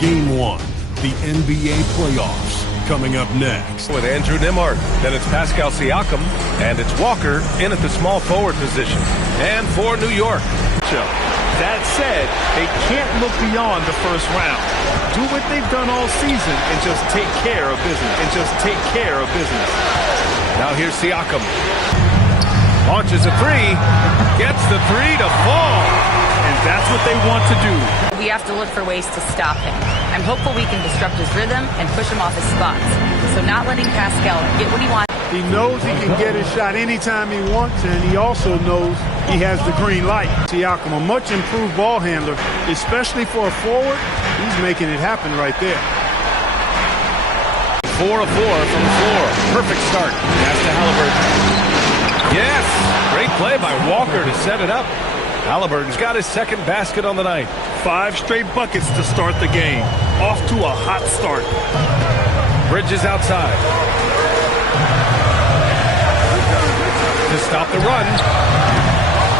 Game 1, the Nbaplayoffs, coming up next. With Andrew Nembhard, then it's Pascal Siakam, and it's Walker in at the small forward position. And for New York. That said, they can't look beyond the first round. Do what they've done all season and just take care of business. Now here's Siakam. Launches a three, gets the three to fall. And that's what they want to do. We have to look for ways to stop him. I'm hopeful we can disrupt his rhythm and push him off his spots. So not letting Pascal get what he wants. He knows he can get his shot anytime he wants, and he also knows he has the green light. Siakam, a much improved ball handler, especially for a forward. He's making it happen right there. 4 of 4 from the floor. Perfect start. Pass to Halliburton. Yes! Great play by Walker to set it up. Halliburton's got his second basket on the night. 5 straight buckets to start the game. Off to a hot start. Bridges outside. To stop the run.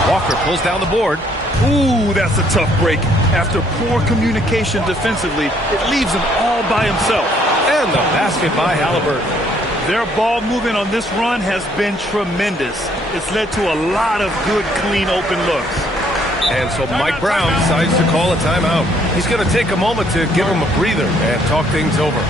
Walker pulls down the board. Ooh, that's a tough break. After poor communication defensively, it leaves him all by himself. And the basket by Halliburton. Their ball movement on this run has been tremendous. It's led to a lot of good, clean, open looks. And so Mike Brown decides to call a timeout. He's going to take a moment to give him a breather and talk things over.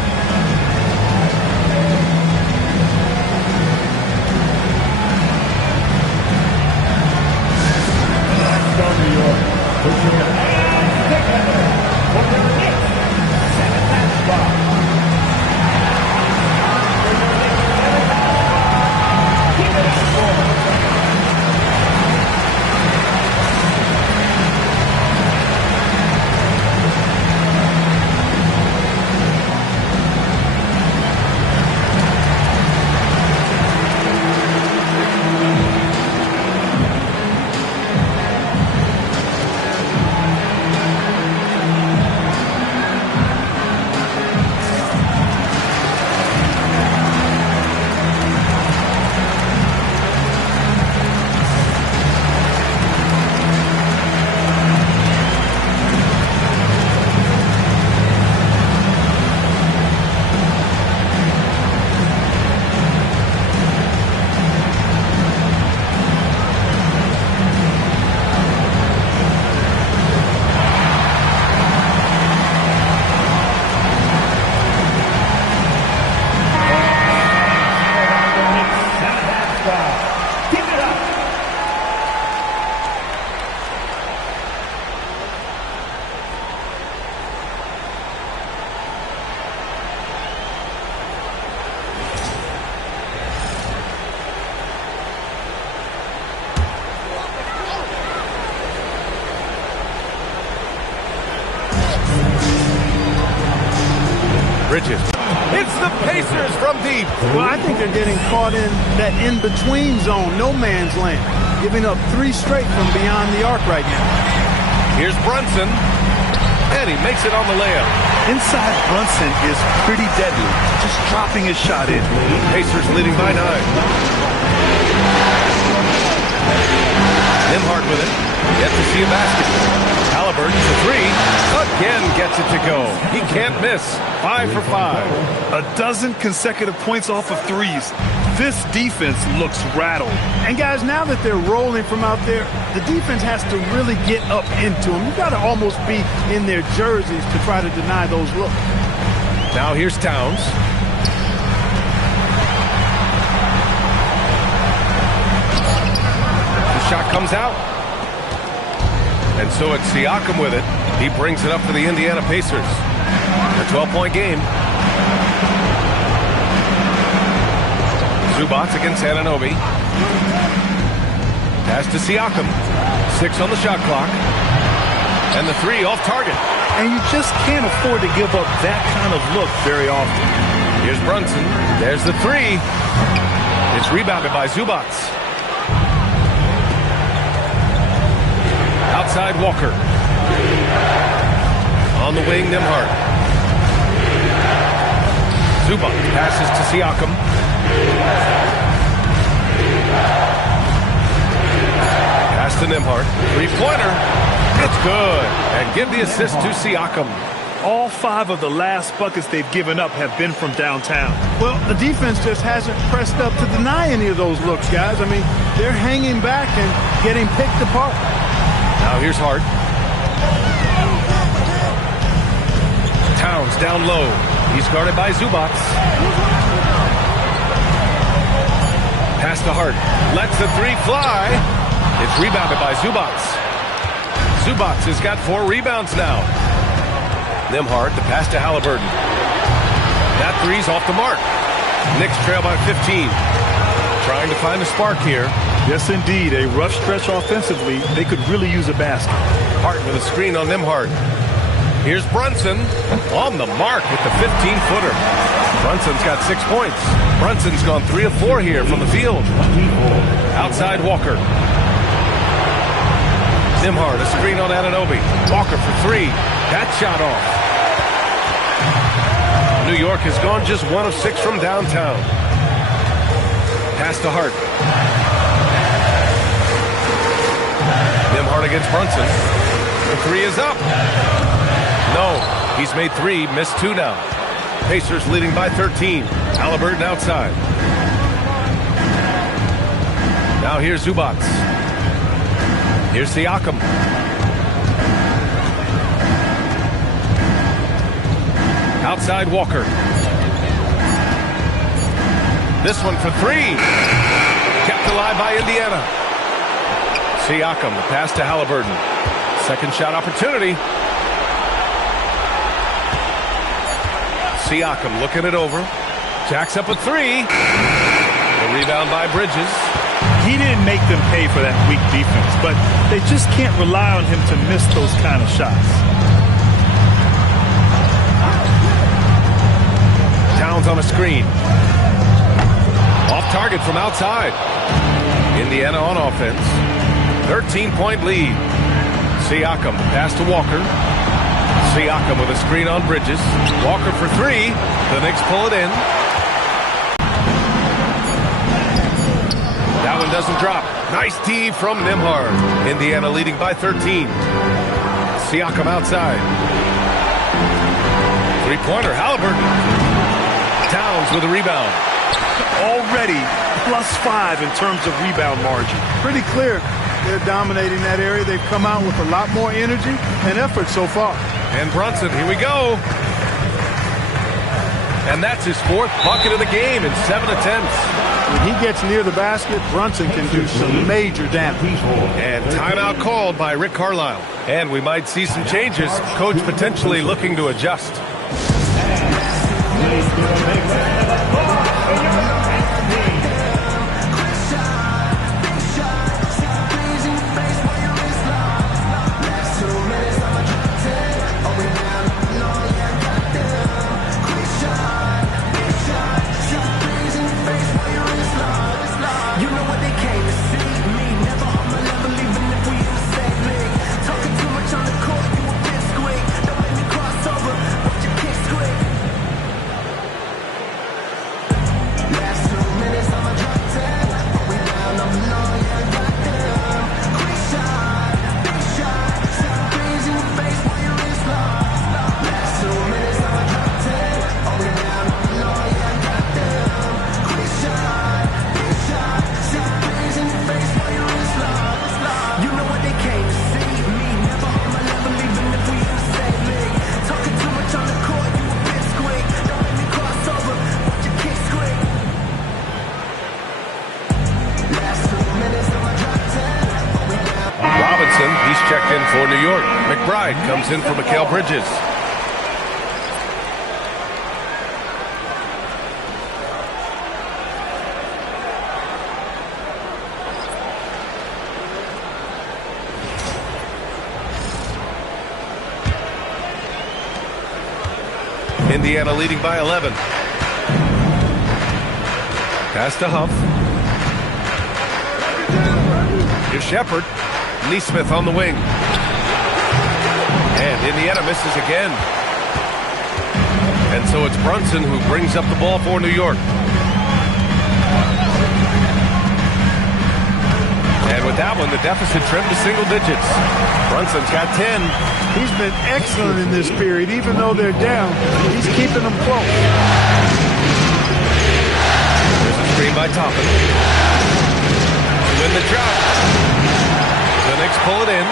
Bridges. It's the Pacers from deep. Well, I think they're getting caught in that in-between zone, no man's land, giving up 3 straight from beyond the arc right now. Here's Brunson, and he makes it on the layup. Inside Brunson is pretty deadly, just dropping his shot in. Pacers leading by 9. Nembhard with it. Yet to see a basket. Halliburton to 3. Again gets it to go. He can't miss. 5 for 5. A dozen consecutive points off of threes. This defense looks rattled. And guys, now that they're rolling from out there, the defense has to really get up into them. You've got to almost be in their jerseys to try to deny those looks. Now here's Towns. The shot comes out. And so it's Siakam with it. He brings it up for the Indiana Pacers. A 12-point game. Zubats against Anunoby. Pass to Siakam. 6 on the shot clock. And the 3 off target. And you just can't afford to give up that kind of look very often. Here's Brunson. There's the 3. It's rebounded by Zubats. Outside Walker. On the wing, Nembhard. Zubats passes to Siakam. Pass to Nembhard. 3-pointer. It's good. And give the assist to Siakam. All 5 of the last buckets they've given up have been from downtown. Well, the defense just hasn't pressed up to deny any of those looks, guys. I mean, they're hanging back and getting picked apart. Now here's Hart. Towns down low. He's guarded by Zubac. Pass to Hart. Lets the 3 fly. It's rebounded by Zubac. Zubac has got 4 rebounds now. Nembhard, the pass to Halliburton. That 3's off the mark. Knicks trail by 15. Trying to find a spark here. Yes, indeed. A rough stretch offensively. They could really use a basket. Hart with a screen on Nembhard. Here's Brunson on the mark with the 15-footer. Brunson's got 6 points. Brunson's gone 3 of 4 here from the field. Outside Walker. Nembhard, a screen on Anunoby. Walker for 3. That shot off. New York has gone just 1 of 6 from downtown. Pass to Hart. Nembhard against Brunson. The 3 is up. No, he's made 3, missed 2 now. Pacers leading by 13. Halliburton outside. Now here's Zubac. Here's Siakam. Outside Walker. This one for 3. Kept alive by Indiana. Siakam, the pass to Halliburton. Second shot opportunity. Siakam looking it over. Jacks up a 3. The rebound by Bridges. He didn't make them pay for that weak defense, but they just can't rely on him to miss those kind of shots. Towns on a screen. Off target from outside. Indiana on offense. 13-point lead. Siakam, pass to Walker. Siakam with a screen on Bridges. Walker for 3. The Knicks pull it in. That one doesn't drop. Nice D from Nembhard. Indiana leading by 13. Siakam outside. 3-pointer, Halliburton. Towns with a rebound. Already +5 in terms of rebound margin. Pretty clear they're dominating that area. They've come out with a lot more energy and effort so far. And Brunson, here we go. And that's his 4th bucket of the game in 7 attempts. When he gets near the basket, Brunson can do some major damage. And timeout called by Rick Carlisle. And we might see some changes. Coach potentially looking to adjust. He's checked in for New York. McBride comes in for Mikal Bridges. Indiana leading by 11. Pass to Huff. Here's Shepard. Neesmith on the wing. And Indiana misses again. And so it's Brunson who brings up the ball for New York. And with that one, the deficit trimmed to single digits. Brunson's got 10. He's been excellent in this period. Even though they're down, he's keeping them close. There's a screen by Toppin. To win the drop. The Knicks pull it in.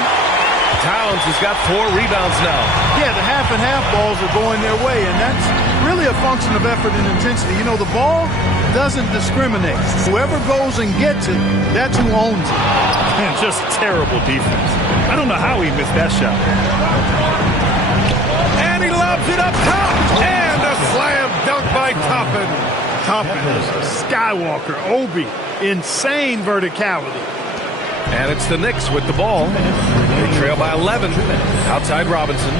Towns has got 4 rebounds now. Yeah, the half-and-half balls are going their way, and that's really a function of effort and intensity. You know, the ball doesn't discriminate. Whoever goes and gets it, that's who owns it. Man, just terrible defense. I don't know how he missed that shot. And he lobs it up top. And a slam dunk by Toppin. Toppin is a Skywalker, Obi, insane verticality. And it's the Knicks with the ball. They trail by 11. Outside Robinson.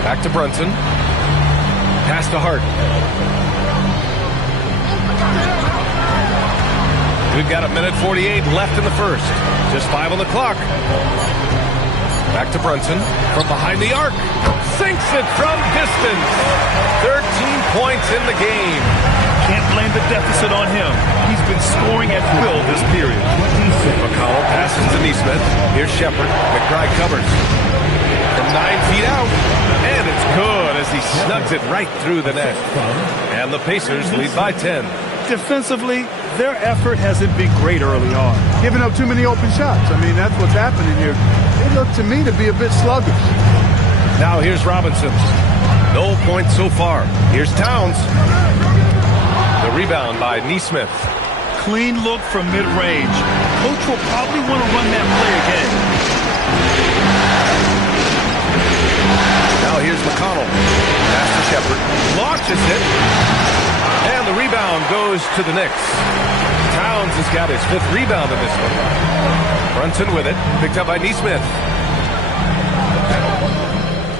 Back to Brunson. Pass to Hart. We've got 1:48 left in the first. Just 5 on the clock. Back to Brunson from behind the arc. Sinks it from distance. 13 points in the game. Can't blame the deficit on him. He's been scoring at will this period. McConnell passes to Neesmith. Here's Shepard. McBride covers. From 9 feet out. And it's good as he snugs it right through the net. And the Pacers lead by 10. Defensively, their effort hasn't been great early on. Giving up too many open shots. I mean, that's what's happening here. They look to me to be a bit sluggish. Now here's Robinson. No points so far. Here's Towns. The rebound by Neesmith. Clean look from mid-range. Coach will probably want to run that play again. Now here's McConnell. Pass to Shepard. Launches it. And the rebound goes to the Knicks. Towns has got his 5th rebound in this one. Brunson with it. Picked up by Neesmith.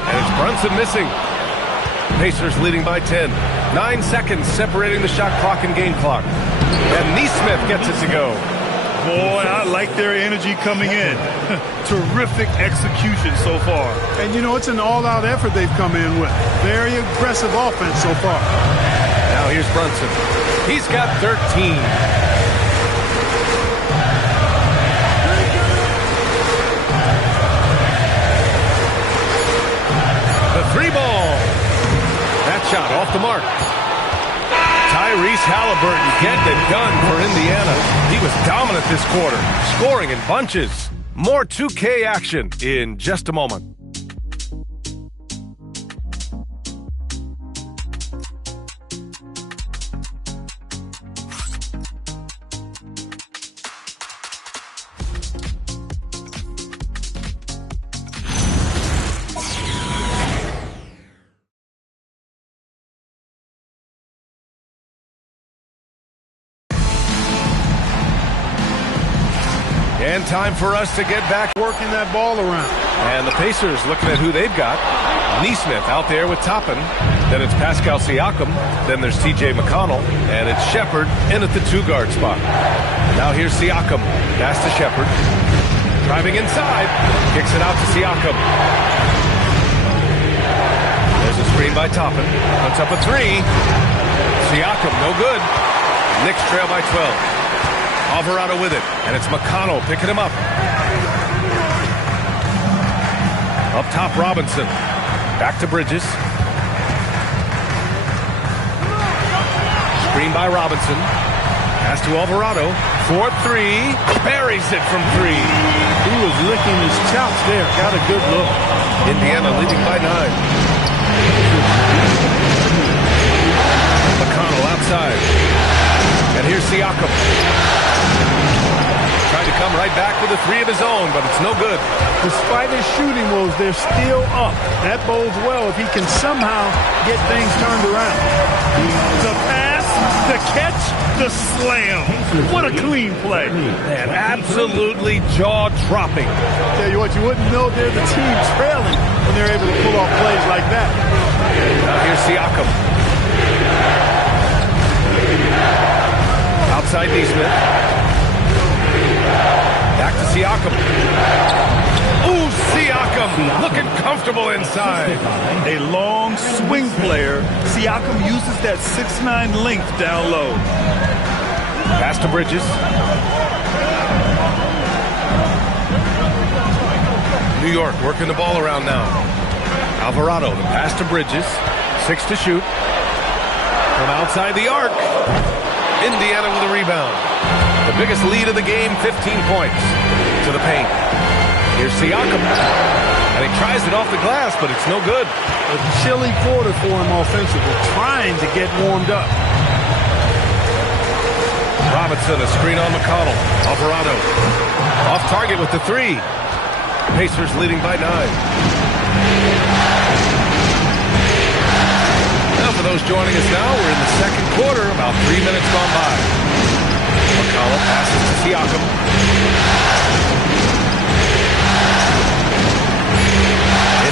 And it's Brunson missing. Pacers leading by 10. 9 seconds separating the shot clock and game clock. And Neesmith gets it to go. Boy, I like their energy coming in. Terrific execution so far. And, you know, it's an all-out effort they've come in with. Very aggressive offense so far. Now here's Brunson. He's got 13. The 3-ball. That shot off the mark. Tyrese Halliburton getting it done for Indiana. He was dominant this quarter, scoring in bunches. More 2K action in just a moment. And time for us to get back working that ball around. And the Pacers looking at who they've got. Neesmith out there with Toppin. Then it's Pascal Siakam. Then there's TJ McConnell. And it's Shepard in at the 2-guard spot. Now here's Siakam. Pass to Shepard. Driving inside. Kicks it out to Siakam. There's a screen by Toppin. Puts up a 3. Siakam, no good. Knicks trail by 12. Alvarado with it, and it's McConnell picking him up. Up top, Robinson. Back to Bridges. Screen by Robinson. Pass to Alvarado. 4-3. Buries it from 3. He was licking his chops there. Got a good look. Indiana leading by 9. McConnell outside. And here's Siakam. Tried to come right back with a 3 of his own, but it's no good. Despite his shooting woes, they're still up. That bodes well if he can somehow get things turned around. The pass, the catch, the slam. What a clean play. And absolutely jaw-dropping. Tell you what, you wouldn't know they're the team trailing when they're able to pull off plays like that. Now here's Siakam. Outside Neesmith. Back to Siakam. Ooh, Siakam looking comfortable inside. A long swing player. Siakam uses that 6'9" length down low. Pass to Bridges. New York working the ball around now. Alvarado, the pass to Bridges. 6 to shoot. From outside the arc. Indiana with a rebound. The biggest lead of the game, 15 points. To the paint. Here's Siakam. And he tries it off the glass, but it's no good. A chilly quarter for him offensively, trying to get warmed up. Robinson, a screen on McConnell. Alvarado. Off target with the 3. Pacers leading by 9. Now for those joining us now, we're in the second quarter, about 3 minutes gone by. McConnell passes to Siakam.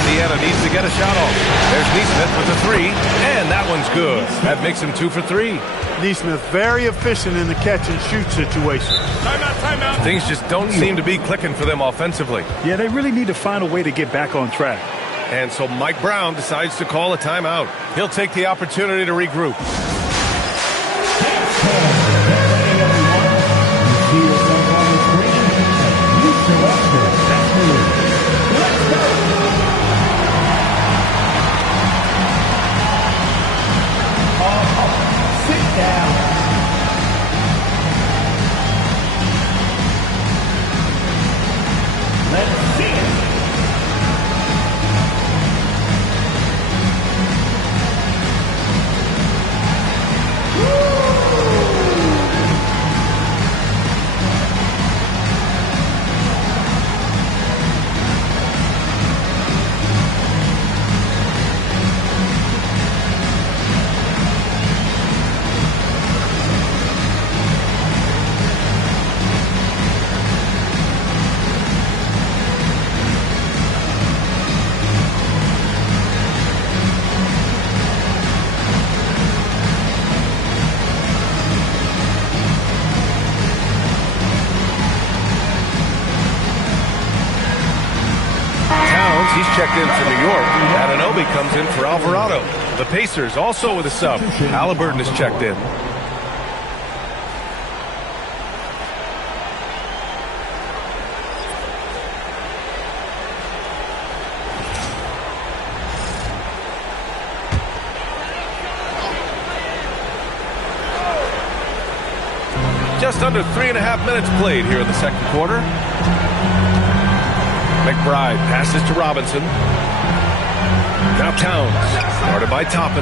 Indiana needs to get a shot off. There's Nesmith with the 3, and that one's good. That makes him 2 for 3. Nesmith very efficient in the catch-and-shoot situation. Timeout. Things just don't seem to be clicking for them offensively. Yeah, they really need to find a way to get back on track. And so Mike Brown decides to call a timeout. He'll take the opportunity to regroup. He's checked in for New York. Anunoby comes in for Alvarado. The Pacers also with a sub. Halliburton is checked in. Just under 3.5 minutes played here in the second quarter. McBride passes to Robinson. Now Towns, guarded by Toppin.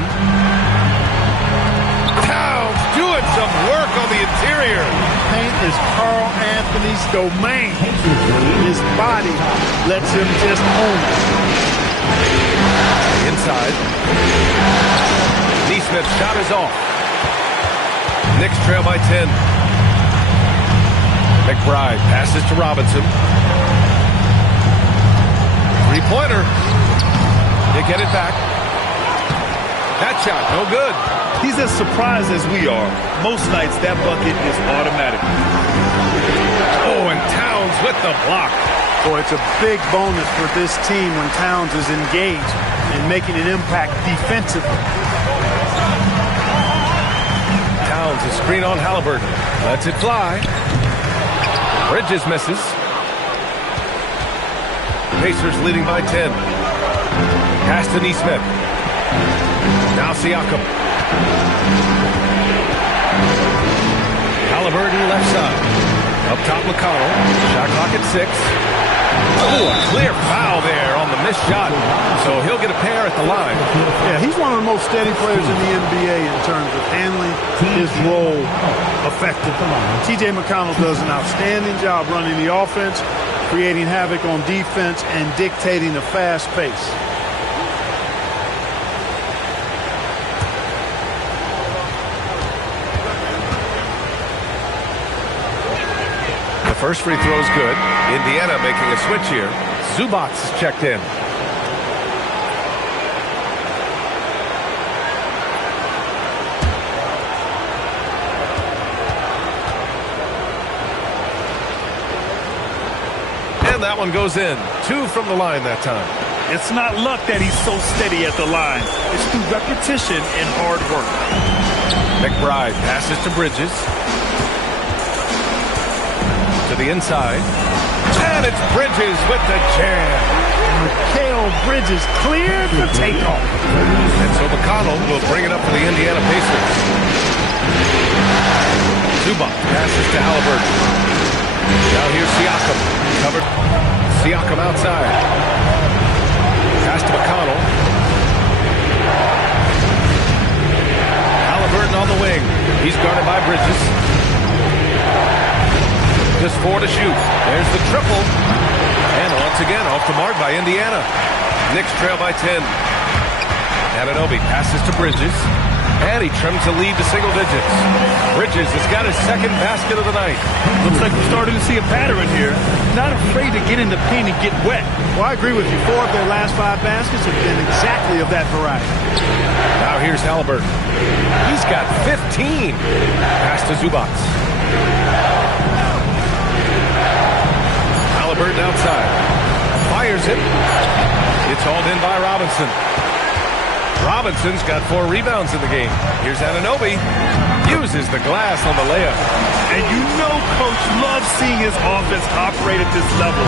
Towns doing some work on the interior. Paint is Carl Anthony's domain. His body lets him just own it. Inside. Nesmith's shot is off. Knicks trail by 10. McBride passes to Robinson. Three-pointer. They get it back. That shot, no good. He's as surprised as we are. Most nights, that bucket is automatic. Oh, and Towns with the block. Boy, it's a big bonus for this team when Towns is engaged and making an impact defensively. Towns, a screen on Halliburton. Lets it fly. Bridges misses. Pacers leading by 10. Pass to Nesmith. Now Siakam. Halliburton left side. Up top McConnell. Shot clock at 6. Oh, a clear foul there on the missed shot. So he'll get a pair at the line. Yeah, he's one of the most steady players in the NBA in terms of handling his role effectively. T.J. McConnell does an outstanding job running the offense, creating havoc on defense, and dictating a fast pace. The first free throw is good. Indiana making a switch here. Zubac is checked in. And that one goes in. 2 from the line that time. It's not luck that he's so steady at the line. It's through repetition and hard work. McBride passes to Bridges. To the inside. And it's Bridges with the jam. Bridges cleared for takeoff. And so McConnell will bring it up for the Indiana Pacers. Zubac passes to Halliburton. Now here's Siakam. Covered. Siakam outside. Pass to McConnell. Halliburton on the wing. He's guarded by Bridges. Just 4 to shoot. There's the triple. And once again, off the mark by Indiana. Knicks trail by 10. Anunoby passes to Bridges. And he trims the lead to single digits. Bridges has got his second basket of the night. Looks like we're starting to see a pattern here. Not afraid to get in the paint and get wet. Well, I agree with you. 4 of their last 5 baskets have been exactly of that variety. Now here's Halliburton. He's got 15. Pass to Zubac. Halliburton outside. Fires it. It's hauled in by Robinson. Robinson's got 4 rebounds in the game. Here's Anunoby. Uses the glass on the layup. And you know Coach loves seeing his offense operate at this level.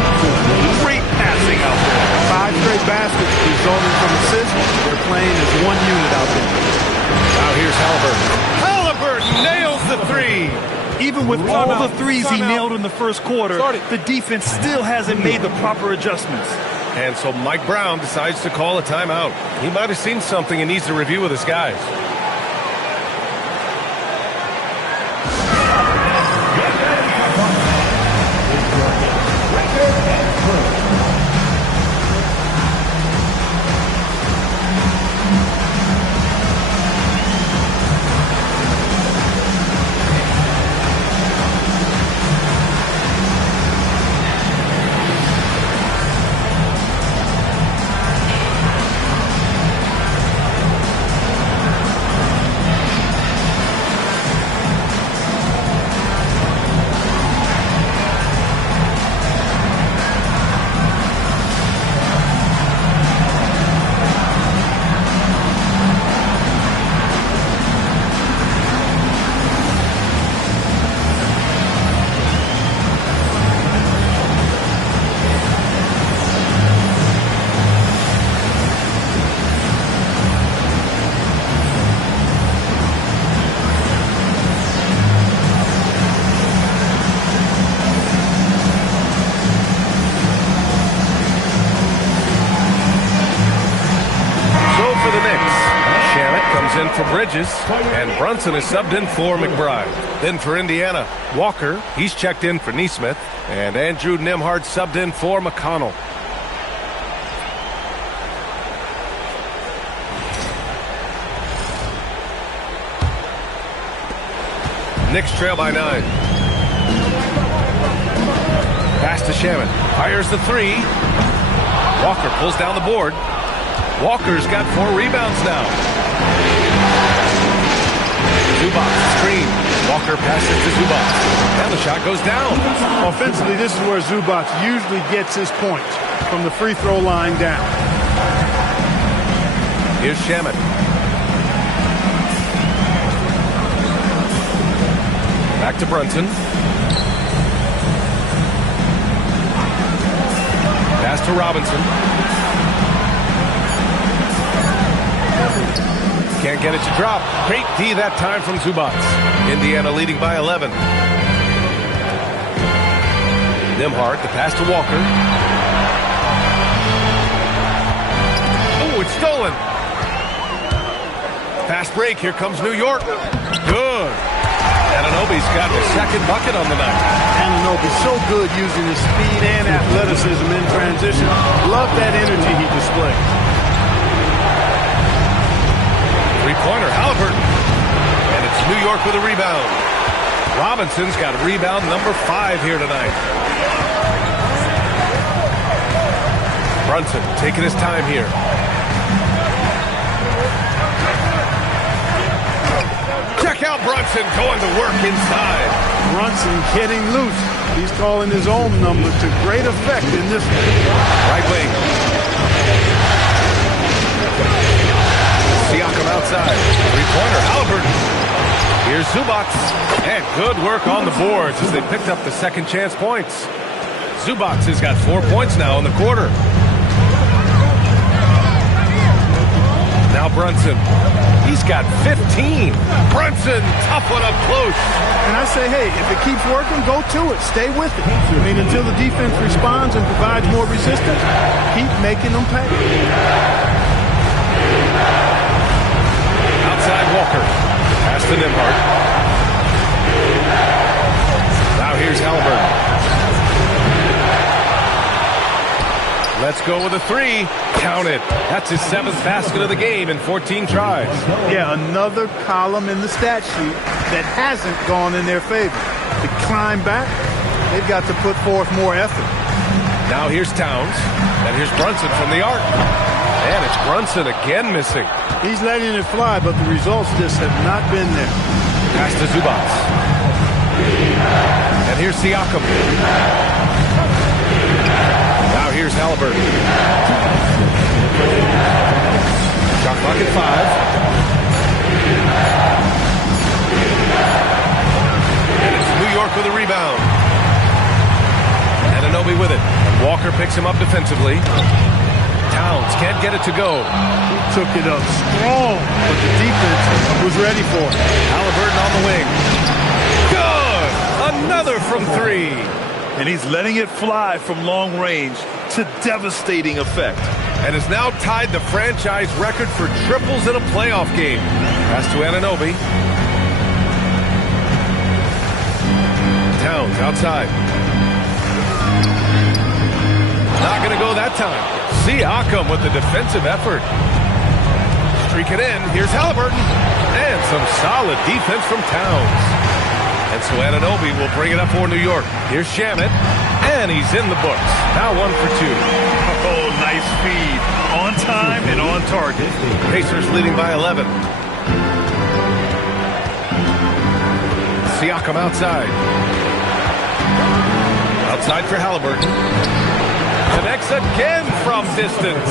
Great passing out there. 5 straight baskets resulting from assists. They're playing as one unit out there. Now here's Halliburton. Halliburton nails the 3. Even with all the threes he nailed in the first quarter, the defense still hasn't made the proper adjustments. And so Mike Brown decides to call a timeout. He might have seen something and needs to review with his guys. For Bridges, and Brunson is subbed in for McBride. Then for Indiana, Walker, he's checked in for Nesmith, and Andrew Nembhard subbed in for McConnell. Knicks trail by 9. Pass to Shaman. Fires the 3. Walker pulls down the board. Walker's got 4 rebounds now. Zubac screen. Walker passes to Zubac. And the shot goes down. Offensively, this is where Zubac usually gets his points, from the free throw line down. Here's Shaman. Back to Brunson. Pass to Robinson. Can't get it to drop. Great D that time from Zubac. Indiana leading by 11. Nembhard, the pass to Walker. Oh, it's stolen. Fast break. Here comes New York. Good. Anunoby's got the second bucket on the night. Anunoby so good using his speed and athleticism in transition. Love that energy he displayed. Three-pointer, Halliburton. And it's New York with a rebound. Robinson's got rebound number 5 here tonight. Brunson taking his time here. Check out Brunson going to work inside. Brunson getting loose. He's calling his own number to great effect in this one. Right wing. Siakam outside. Three-pointer, Halliburton. Here's Zubac. And good work on the boards as they picked up the second chance points. Zubac has got 4 points now in the quarter. Now Brunson. He's got 15. Brunson, tough one up close. And I say, hey, if it keeps working, go to it. Stay with it. I mean, until the defense responds and provides more resistance, keep making them pay. Outside Walker. Pass to Nembhard. Now here's Halliburton. Let's go with a three. Count it. That's his 7th basket of the game in 14 tries. Yeah, another column in the stat sheet that hasn't gone in their favor. To climb back, they've got to put forth more effort. Now here's Towns. And here's Brunson from the arc. And it's Brunson again missing. He's letting it fly, but the results just have not been there. Pass to Zubats. And here's Siakam. Now here's Halliburton. Shot clock at 5. And it's New York with a rebound. Anunoby with it. And Walker picks him up defensively. Towns can't get it to go. He took it up strong, but the defense was ready for it. Halliburton on the wing. Good! Another from 3. And he's letting it fly from long range to devastating effect. And has now tied the franchise record for triples in a playoff game. Pass to Anunoby. Towns outside. Not going to go that time. Siakam with the defensive effort. Streak it in. Here's Halliburton. And some solid defense from Towns. And so Anunoby will bring it up for New York. Here's Shamet. And he's in the books. Now 1 for 2. Oh, nice feed. On time and on target. Pacers leading by 11. Siakam outside. Outside for Halliburton. Connects again from distance.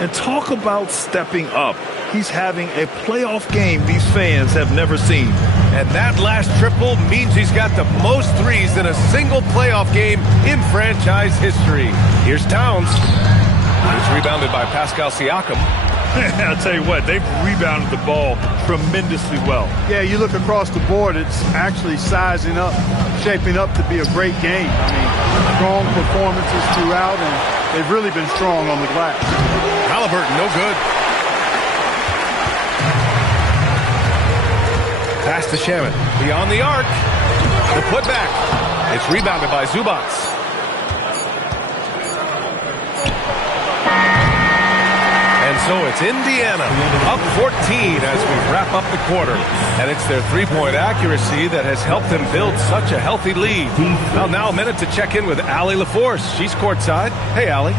And talk about stepping up. He's having a playoff game these fans have never seen. And that last triple means he's got the most threes in a single playoff game in franchise history. Here's Towns. It's rebounded by Pascal Siakam. I'll tell you what, they've rebounded the ball tremendously well. Yeah, you look across the board, it's actually sizing up, shaping up to be a great game. I mean, strong performances throughout, and they've really been strong on the glass. Halliburton, no good. Pass to Shamet. Beyond the arc. The putback. It's rebounded by Zubats. And so it's Indiana up 14 as we wrap up the quarter. And it's their three-point accuracy that has helped them build such a healthy lead. Well, now a minute to check in with Allie LaForce. She's courtside. Hey, Allie.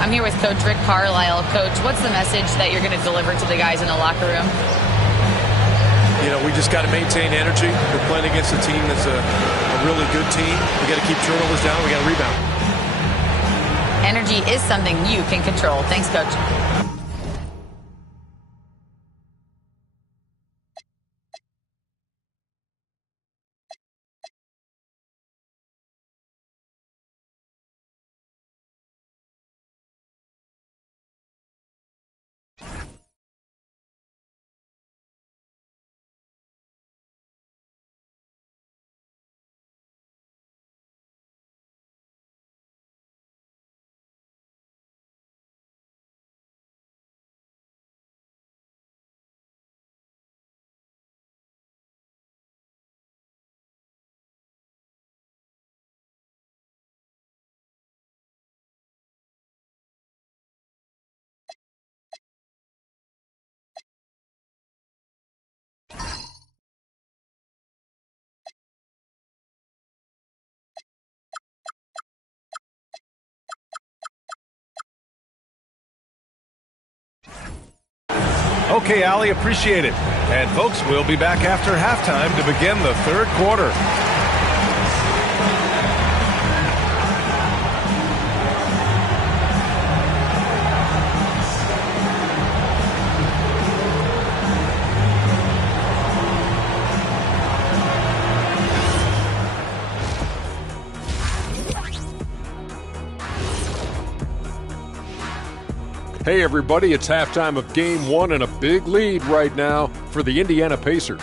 I'm here with Coach Rick Carlisle. Coach, what's the message that you're going to deliver to the guys in the locker room? You know, we just got to maintain energy. We're playing against a team that's a really good team. We got to keep turnovers down. We got to rebound. Energy is something you can control. Thanks, Coach. Okay, Allie, appreciate it. And folks, we'll be back after halftime to begin the third quarter. Hey everybody, it's halftime of Game 1 and a big lead right now for the Indiana Pacers.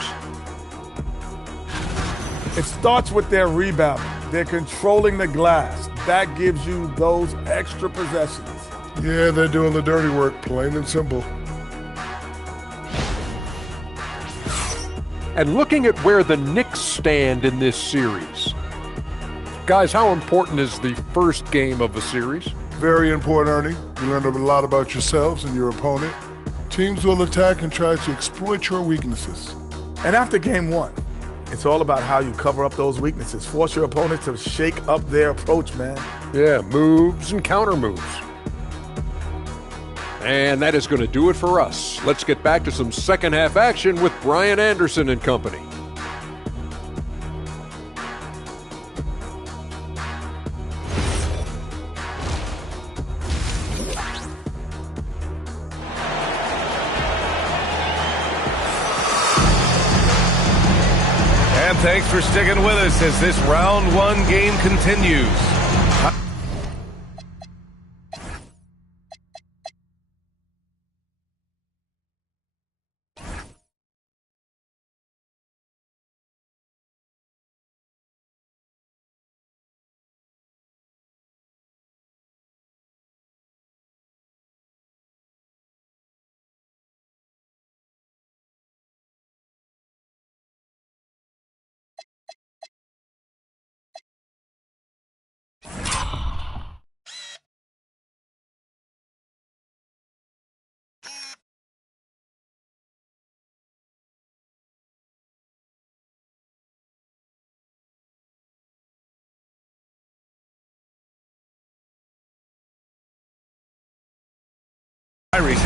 It starts with their rebound. They're controlling the glass. That gives you those extra possessions. Yeah, they're doing the dirty work, plain and simple. And looking at where the Knicks stand in this series. Guys, how important is the first game of the series? Very important, Ernie. You learn a lot about yourselves and your opponent. Teams will attack and try to exploit your weaknesses. And after game 1, it's all about how you cover up those weaknesses. Force your opponent to shake up their approach, man. Yeah, moves and counter moves. And that is going to do it for us. Let's get back to some second half action with Brian Anderson and company. And thanks for sticking with us as this round 1 game continues.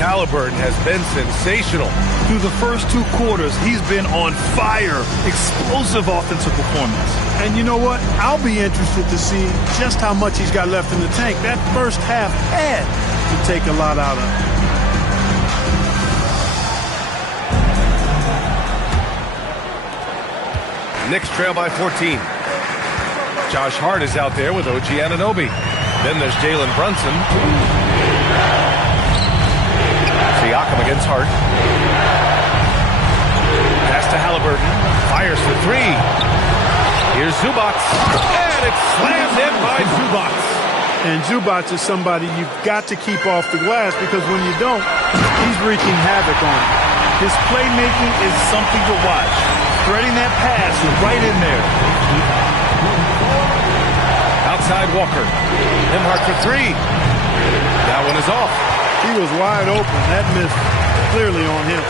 Halliburton has been sensational. Through the first 2 quarters, he's been on fire. Explosive offensive performance. And you know what? I'll be interested to see just how much he's got left in the tank. That first half had to take a lot out of him. Knicks trail by 14. Josh Hart is out there with OG Anunoby. Then there's Jalen Brunson. Siakam against Hart. Pass to Halliburton. Fires for 3. Here's Zubac. And it's slammed in by Zubac. And Zubac is somebody you've got to keep off the glass because when you don't, he's wreaking havoc on you. His playmaking is something to watch. Threading that pass right in there. Outside Walker. Nembhard for 3. That one is off. He was wide open. That missed clearly on him.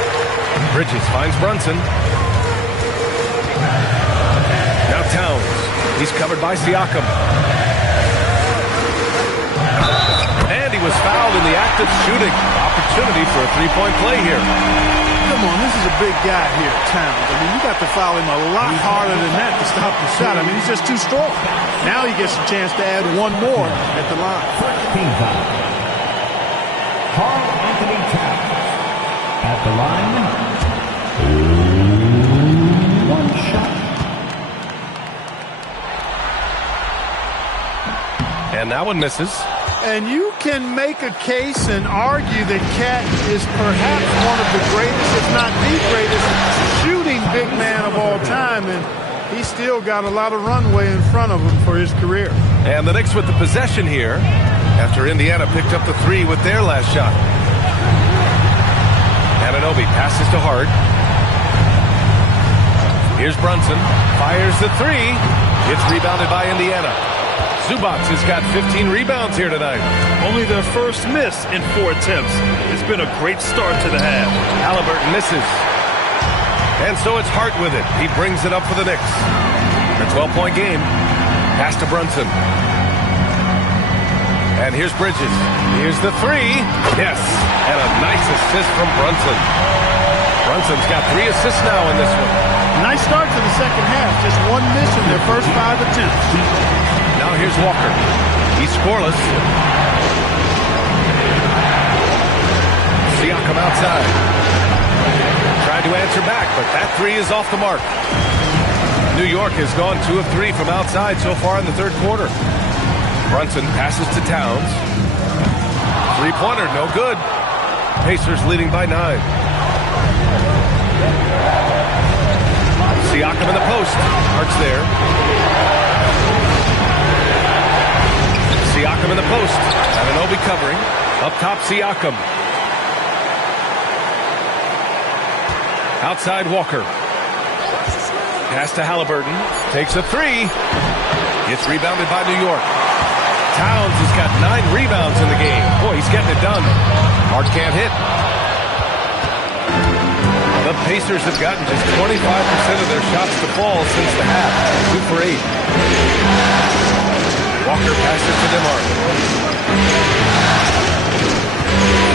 Bridges finds Brunson. Now Towns. He's covered by Siakam. And he was fouled in the act of shooting. Opportunity for a 3-point play here. Come on, this is a big guy here, Towns. I mean, you got to foul him a lot harder than that to stop the shot. I mean, he's just too strong. Now he gets a chance to add one more at the line. Carl Anthony Towns at the line. 1 shot. And that one misses. And you can make a case and argue that Cat is perhaps one of the greatest, if not the greatest, shooting big man of all time. And he's still got a lot of runway in front of him for his career. And the Knicks with the possession here after Indiana picked up the 3 with their last shot. Anunoby passes to Hart. Here's Brunson. Fires the 3. It's rebounded by Indiana. Zubac has got 15 rebounds here tonight. Only their first miss in 4 attempts. It's been a great start to the half. Halliburton misses. And so it's Hart with it. He brings it up for the Knicks. A 12-point game. Pass to Brunson. And here's Bridges. Here's the 3. Yes. And a nice assist from Brunson. Brunson's got 3 assists now in this one. Nice start to the second half. Just 1 miss in their first 5 attempts. Now here's Walker. He's scoreless. Siakam outside. Tried to answer back, but that 3 is off the mark. New York has gone 2 of 3 from outside so far in the third quarter. Brunson passes to Towns. Three-pointer, no good. Pacers leading by 9. Siakam in the post. Hart's there. Siakam in the post. Anunoby covering. Up top, Siakam. Outside, Walker. Pass to Halliburton. Takes a three. Gets rebounded by New York. Towns has got 9 rebounds in the game. Boy, he's getting it done. Hart can't hit. The Pacers have gotten just 25% of their shots to fall since the half. 2 for 8. Walker passes to DeMar.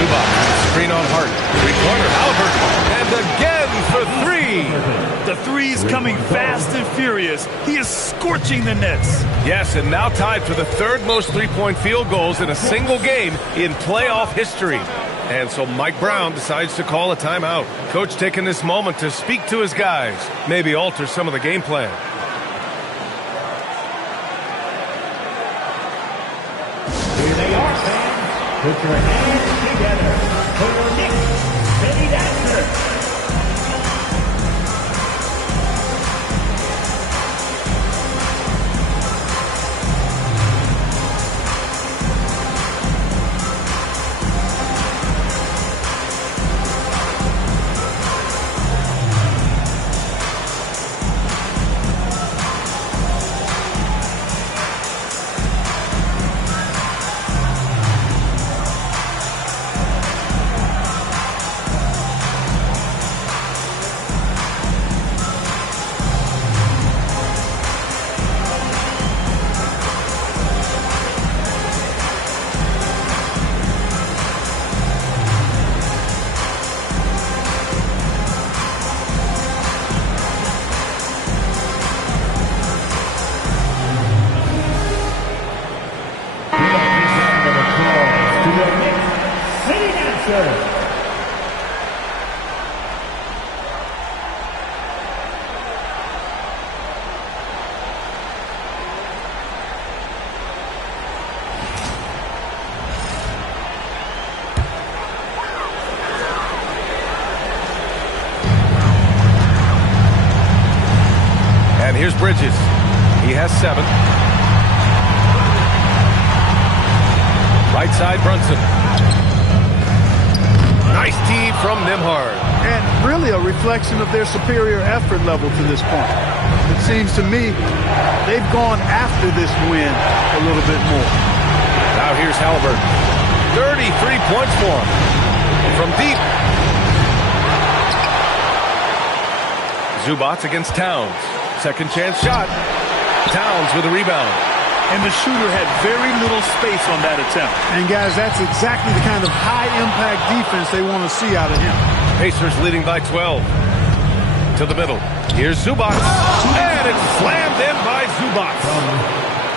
Zubac, screen on Hart. Three-pointer, Halliburton. And again for 3. The three's coming fast and furious. He is scorching the nets. Yes, and now tied for the 3rd most three-point field goals in a single game in playoff history. And so Mike Brown decides to call a timeout. Coach taking this moment to speak to his guys, maybe alter some of the game plan. Here they are, fans. Put your hands together for your Knicks City Dancers. Here's Bridges. He has 7. Right side, Brunson. Nice tee from Nembhard. And really a reflection of their superior effort level to this point. It seems to me they've gone after this win a little bit more. Now here's Halliburton. 33 points for him. From deep. Zubac against Towns. Second chance shot. Towns with a rebound. And the shooter had very little space on that attempt. And guys, that's exactly the kind of high-impact defense they want to see out of him. Pacers leading by 12. To the middle. Here's Zubac. And it's slammed in by Zubac.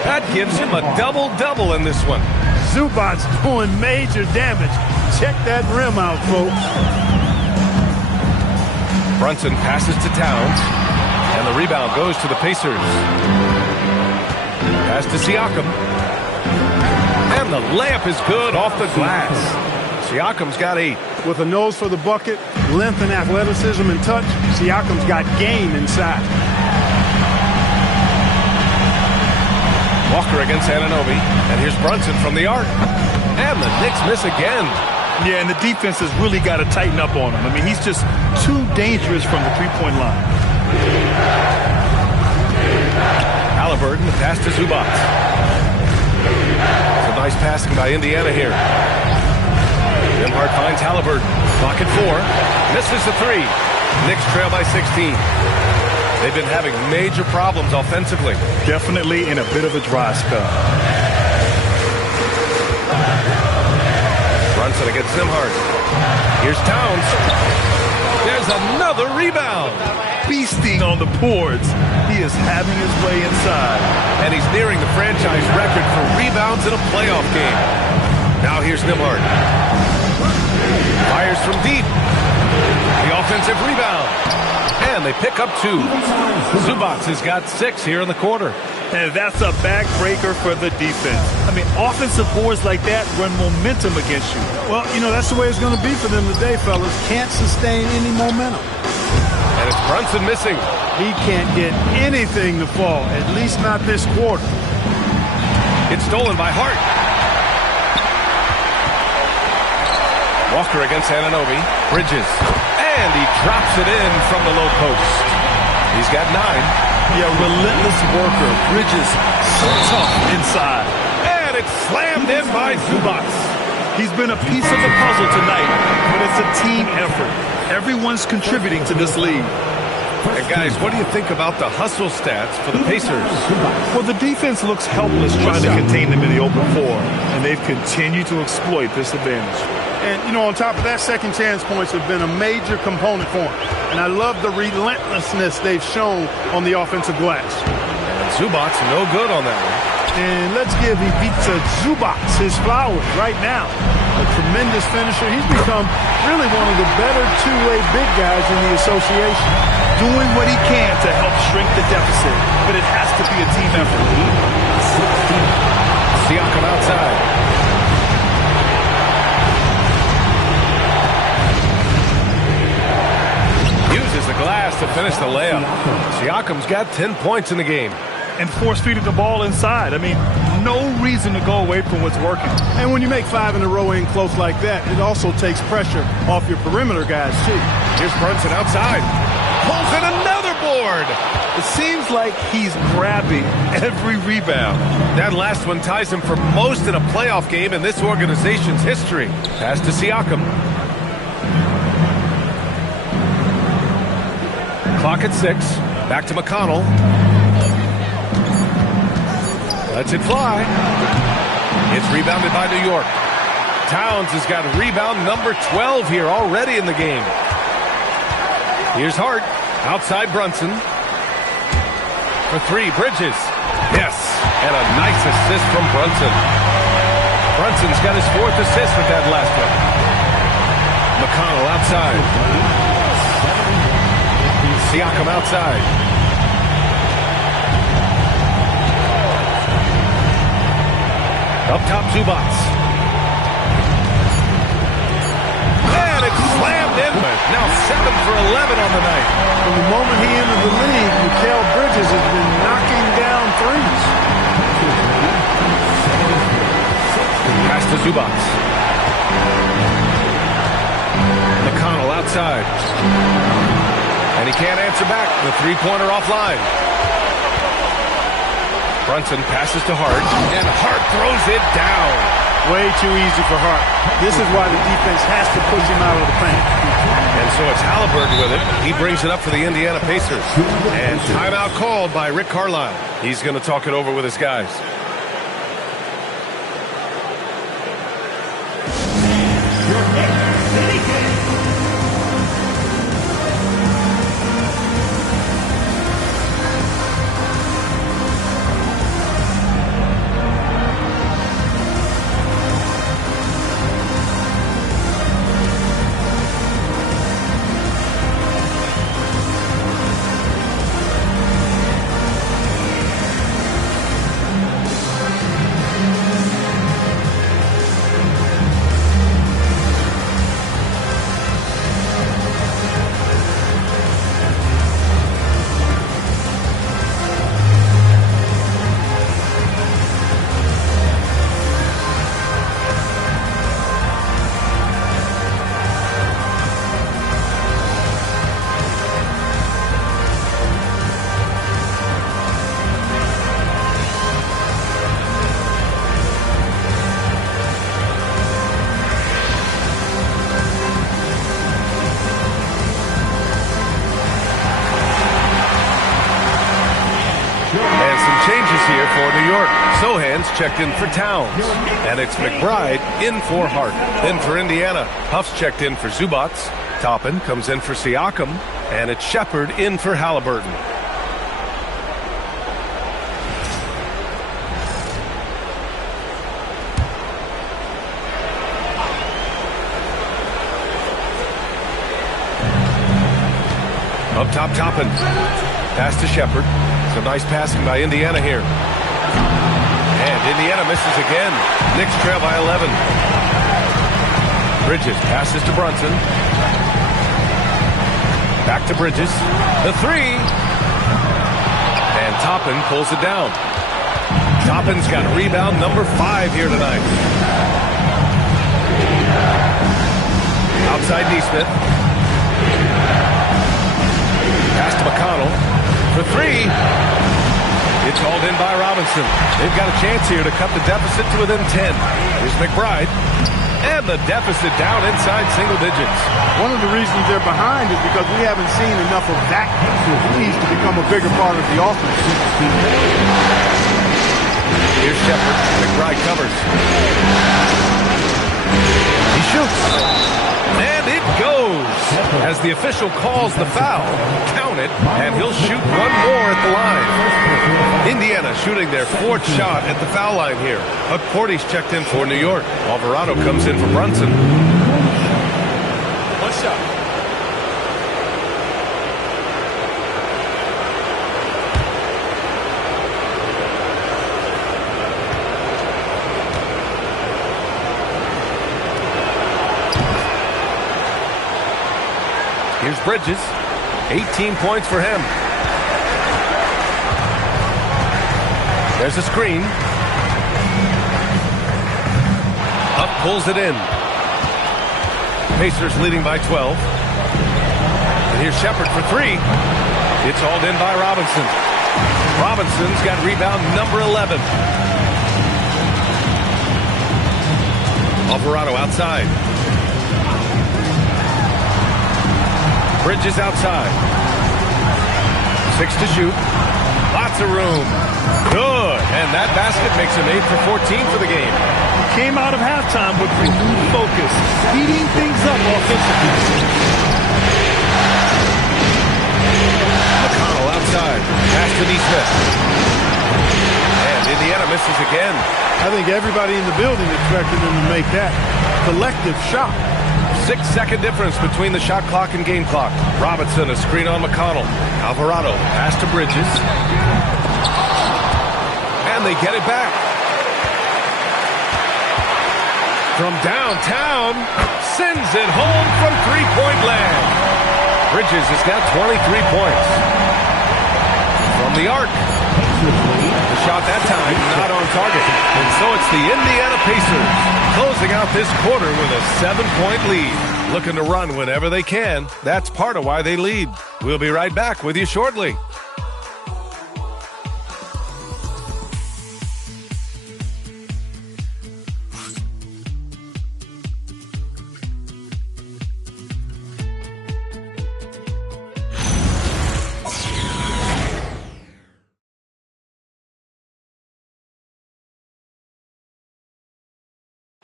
That gives him a double-double in this one. Zubac's doing major damage. Check that rim out, folks. Brunson passes to Towns. And the rebound goes to the Pacers. Pass to Siakam. And the layup is good off the glass. Siakam's got 8. With a nose for the bucket, length and athleticism and touch, Siakam's got game inside. Walker against Anunoby. And here's Brunson from the arc. And the Knicks miss again. Yeah, and the defense has really got to tighten up on him. I mean, he's just too dangerous from the three-point line. Halliburton, the pass to Zubac. It's a nice passing by Indiana here. Nembhard finds Halliburton. Clock at 4. Misses the 3. Knicks trail by 16. They've been having major problems offensively. Definitely in a bit of a dry spell. Brunson against Nembhard. Here's Towns. There's another rebound. Feasting on the boards. He is having his way inside. And he's nearing the franchise record for rebounds in a playoff game. Now here's Nembhard. Fires from deep. The offensive rebound. And they pick up 2. Zubac has got 6 here in the quarter. And that's a backbreaker for the defense. I mean, offensive boards like that run momentum against you. Well, you know, that's the way it's going to be for them today, fellas. Can't sustain any momentum. And it's Brunson missing. He can't get anything to fall, at least not this quarter. It's stolen by Hart. Walker against Anunoby. Bridges. And he drops it in from the low post. He's got 9. Yeah, relentless worker. Bridges, so tough inside. And it's slammed in by Zubats. He's been a piece of the puzzle tonight, but it's a team effort. Everyone's contributing to this lead. And guys, what do you think about the hustle stats for the Pacers? Well, the defense looks helpless trying to contain them in the open floor, and they've continued to exploit this advantage. And, you know, on top of that, second chance points have been a major component for them. And I love the relentlessness they've shown on the offensive glass. And Zubats no good on that one. And let's give Ivica Zubats his flowers right now. A tremendous finisher. He's become really one of the better two-way big guys in the association. Doing what he can to help shrink the deficit, but it has to be a team effort. Siakam outside. Uses the glass to finish the layup. Siakam's got 10 points in the game. And force-feeding the ball inside. I mean, no reason to go away from what's working. And when you make 5 in a row in close like that, it also takes pressure off your perimeter guys, too. Here's Brunson outside. Pulls in another board. It seems like he's grabbing every rebound. That last one ties him for most in a playoff game in this organization's history. Pass to Siakam. Clock at 6. Back to McConnell. Lets it fly. It's rebounded by New York. Towns has got rebound number 12 here already in the game. Here's Hart. Outside Brunson. For 3, Bridges. Yes, and a nice assist from Brunson. Brunson's got his 4th assist with that last one. McConnell outside. Siakam outside. Up top, Zubats. And it's slammed in. Now 7 for 11 on the night. From the moment he entered the league, Mikal Bridges has been knocking down threes. Pass to Zubats. McConnell outside. And he can't answer back. The three-pointer offline. Brunson passes to Hart, and Hart throws it down. Way too easy for Hart. This is why the defense has to push him out of the paint. And so it's Halliburton with it. He brings it up for the Indiana Pacers. And timeout called by Rick Carlisle. He's going to talk it over with his guys. Changes here for New York. Sohan's checked in for Towns. And it's McBride in for Hart. Then for Indiana, Huff's checked in for Zubats. Toppin comes in for Siakam. And it's Shepard in for Halliburton. Up top, Toppin. Pass to Shepard. Some nice passing by Indiana here. And Indiana misses again. Knicks trail by 11. Bridges passes to Brunson. Back to Bridges. The three. And Toppin pulls it down. Toppin's got rebound number 5 here tonight. Outside Neesmith. Pass to McConnell. For 3. It's hauled in by Robinson. They've got a chance here to cut the deficit to within 10. Here's McBride. And the deficit down inside single digits. One of the reasons they're behind is because we haven't seen enough of that. He needs to become a bigger part of the offense. Here's Shepard. McBride covers. He shoots. And it goes. As the official calls the foul, count it, and he'll shoot one more at the line. Indiana shooting their 4th shot at the foul line here. McCourty's checked in for New York. Alvarado comes in for Brunson. One shot. Here's Bridges. 18 points for him. There's a screen. Up pulls it in. Pacers leading by 12. And here's Shepard for 3. It's hauled in by Robinson. Robinson's got rebound number 11. Alvarado outside. Bridges outside. 6 to shoot. Lots of room. Good. And that basket makes him 8 for 14 for the game. He came out of halftime with renewed focus, speeding things up offensively. McConnell outside. Pass to Neesmith. And Indiana misses again. I think everybody in the building expected him to make that collective shot. 6-second difference between the shot clock and game clock. Robinson, a screen on McConnell. Alvarado, pass to Bridges. And they get it back. From downtown, sends it home from three-point land. Bridges has got 23 points. From the arc. The shot that time, not on target. And so it's the Indiana Pacers closing out this quarter with a 7-point lead. Looking to run whenever they can. That's part of why they lead. We'll be right back with you shortly.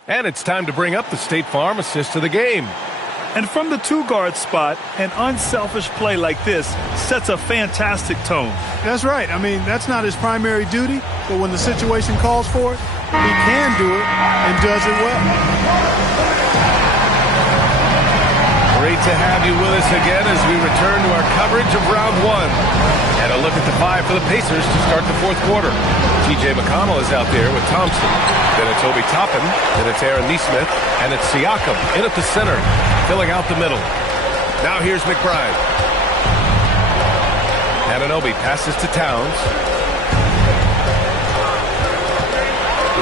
And it's time to bring up the State Farm assist of the game. And from the two-guard spot, an unselfish play like this sets a fantastic tone. That's right. I mean, that's not his primary duty, but when the situation calls for it, he can do it and does it well. Great to have you with us again as we return to our coverage of round 1. And a look at the 5 for the Pacers to start the 4th quarter. T.J. McConnell is out there with Thompson. Then it's Obi Toppin. Then it's Aaron Neesmith. And it's Siakam in at the center, filling out the middle. Now here's McBride. Anunoby passes to Towns.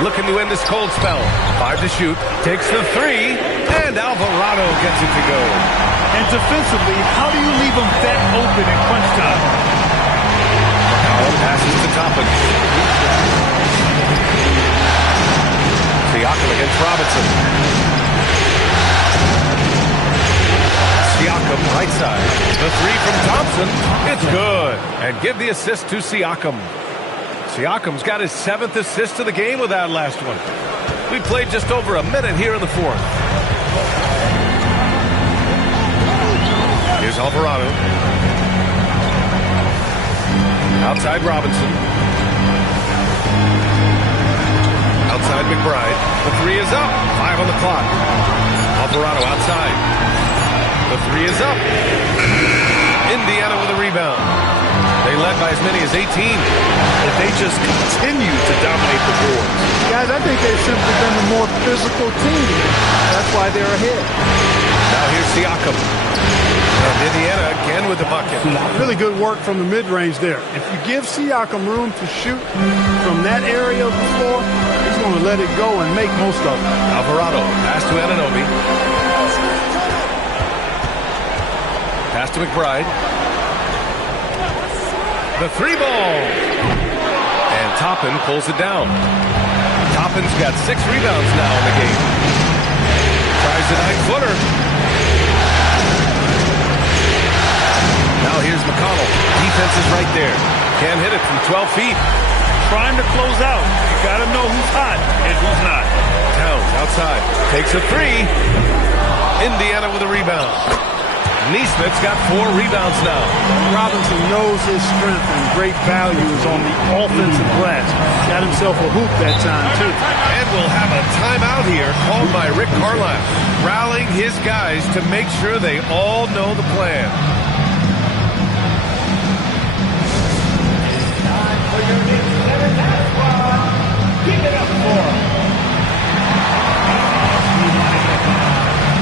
Looking to end this cold spell. 5 to shoot. Takes the 3. And Alvarado gets it to go. And defensively, how do you leave them that open in crunch time? McCollum passes to Toppin. Siakam against Robinson. Siakam right side. The 3 from Thompson. It's good. And give the assist to Siakam. Siakam's got his 7th assist of the game with that last one. We played just over a minute here in the 4th. Here's Alvarado. Outside Robinson. Outside McBride. The 3 is up. 5 on the clock. Alvarado outside. The 3 is up. Indiana with a rebound. They led by as many as 18. If they just continue to dominate the boards. Guys, I think they've simply been the more physical team. That's why they're ahead. Now here's Siakam. And Indiana again with the bucket. Really good work from the mid-range there. If you give Siakam room to shoot from that area of the floor, he's going to let it go and make most of it. Alvarado, pass to Anunoby. Pass to McBride. The three ball. And Toppin pulls it down. Toppin's got 6 rebounds now in the game. Tries the 9-footer. Now here's McConnell. Defense is right there. Can't hit it from 12 feet. Trying to close out. You got to know who's hot and who's not. Towns outside. Takes a 3. Indiana with a rebound. Neesmith's got 4 rebounds now. Robinson knows his strength and great value is on the offensive glass. Got himself a hoop that time, too. And we'll have a timeout here called by Rick Carlisle, rallying his guys to make sure they all know the plan. Keep it up for him.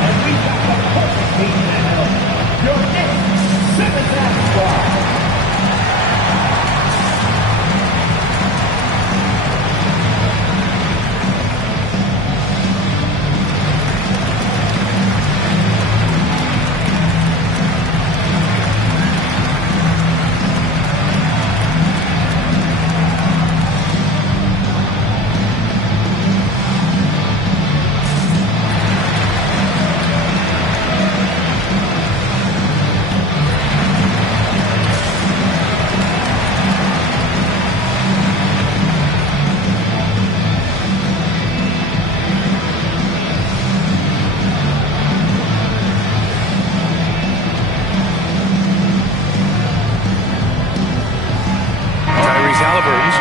And we've got the perfect team now. Your next 7th squad.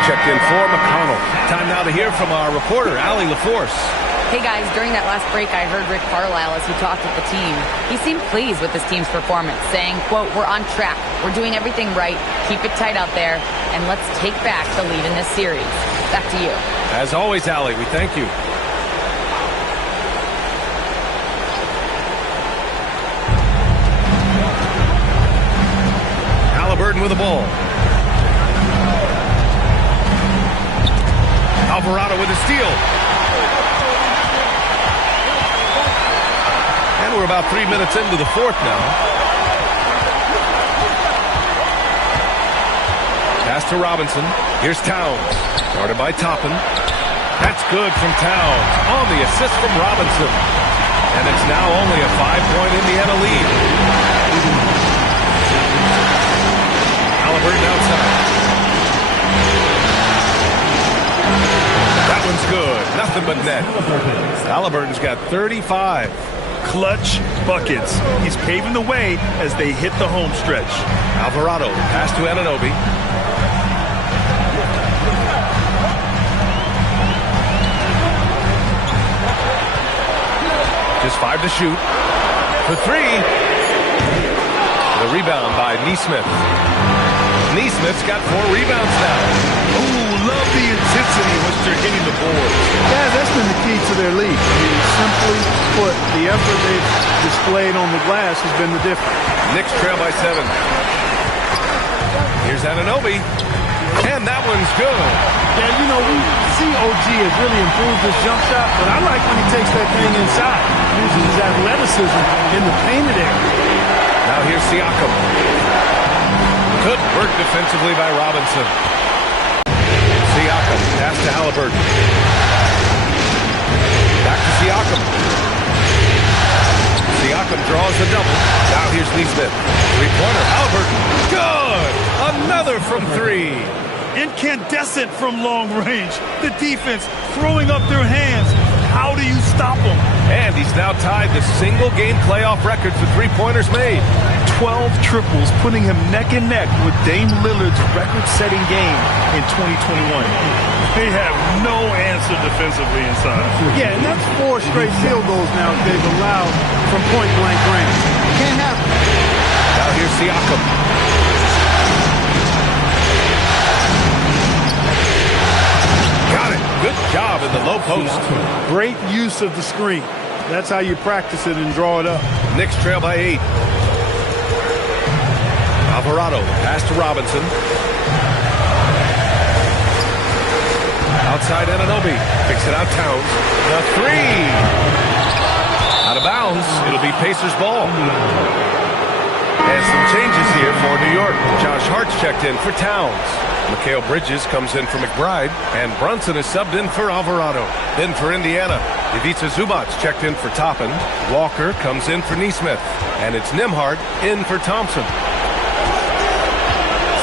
Checked in for McConnell. Time now to hear from our reporter, Allie LaForce. Hey guys, during that last break, I heard Rick Carlisle as he talked with the team. He seemed pleased with his team's performance, saying, quote, "We're on track. We're doing everything right. Keep it tight out there, and let's take back the lead in this series." Back to you. As always, Allie, we thank you. Halliburton with the ball. Alvarado with a steal. And we're about 3 minutes into the fourth now. Pass to Robinson. Here's Towns. Guarded by Toppin. That's good from Towns. On the assist from Robinson. And it's now only a 5-point Indiana lead. Halliburton outside. That one's good. Nothing but net. Halliburton's got 35. Clutch buckets. He's paving the way as they hit the home stretch. Alvarado, pass to Anunoby. Just 5 to shoot. For 3. The rebound by Neesmith. Neesmith's got 4 rebounds now. Ooh, love the intensity in which they're hitting the board. Yeah, that's been the key to their lead. I mean, simply put, the effort they've displayed on the glass has been the difference. Knicks trail by 7. Here's Anunoby. And that one's good. Yeah, you know, we see OG has really improved his jump shot, but I like when he takes that thing inside, uses his athleticism in the painted area. Now here's Siakam. Good work defensively by Robinson. Siakam, pass to Halliburton. Back to Siakam. Siakam draws the double. Now here's Neesmith. 3-pointer, Halliburton. Good! Another from 3. Incandescent from long range. The defense throwing up their hands. How do you stop them? And he's now tied the single-game playoff record for 3-pointers made. 12 triples, putting him neck and neck with Dame Lillard's record-setting game in 2021. They have no answer defensively inside. Yeah, and that's 4 straight field goals now they've allowed from point-blank range. Can't happen. Now here's Siakam. Good job in the low post. Great use of the screen. That's how you practice it and draw it up. Knicks trail by 8. Alvarado, pass to Robinson. Outside Anunoby. Kicks it out Towns. The 3. Out of bounds. It'll be Pacers ball. And some changes here for New York. Josh Hart's checked in for Towns. Mikal Bridges comes in for McBride. And Brunson is subbed in for Alvarado. Then for Indiana, Ivica Zubac checked in for Toppin. Walker comes in for Nesmith. And it's Nembhard in for Thompson.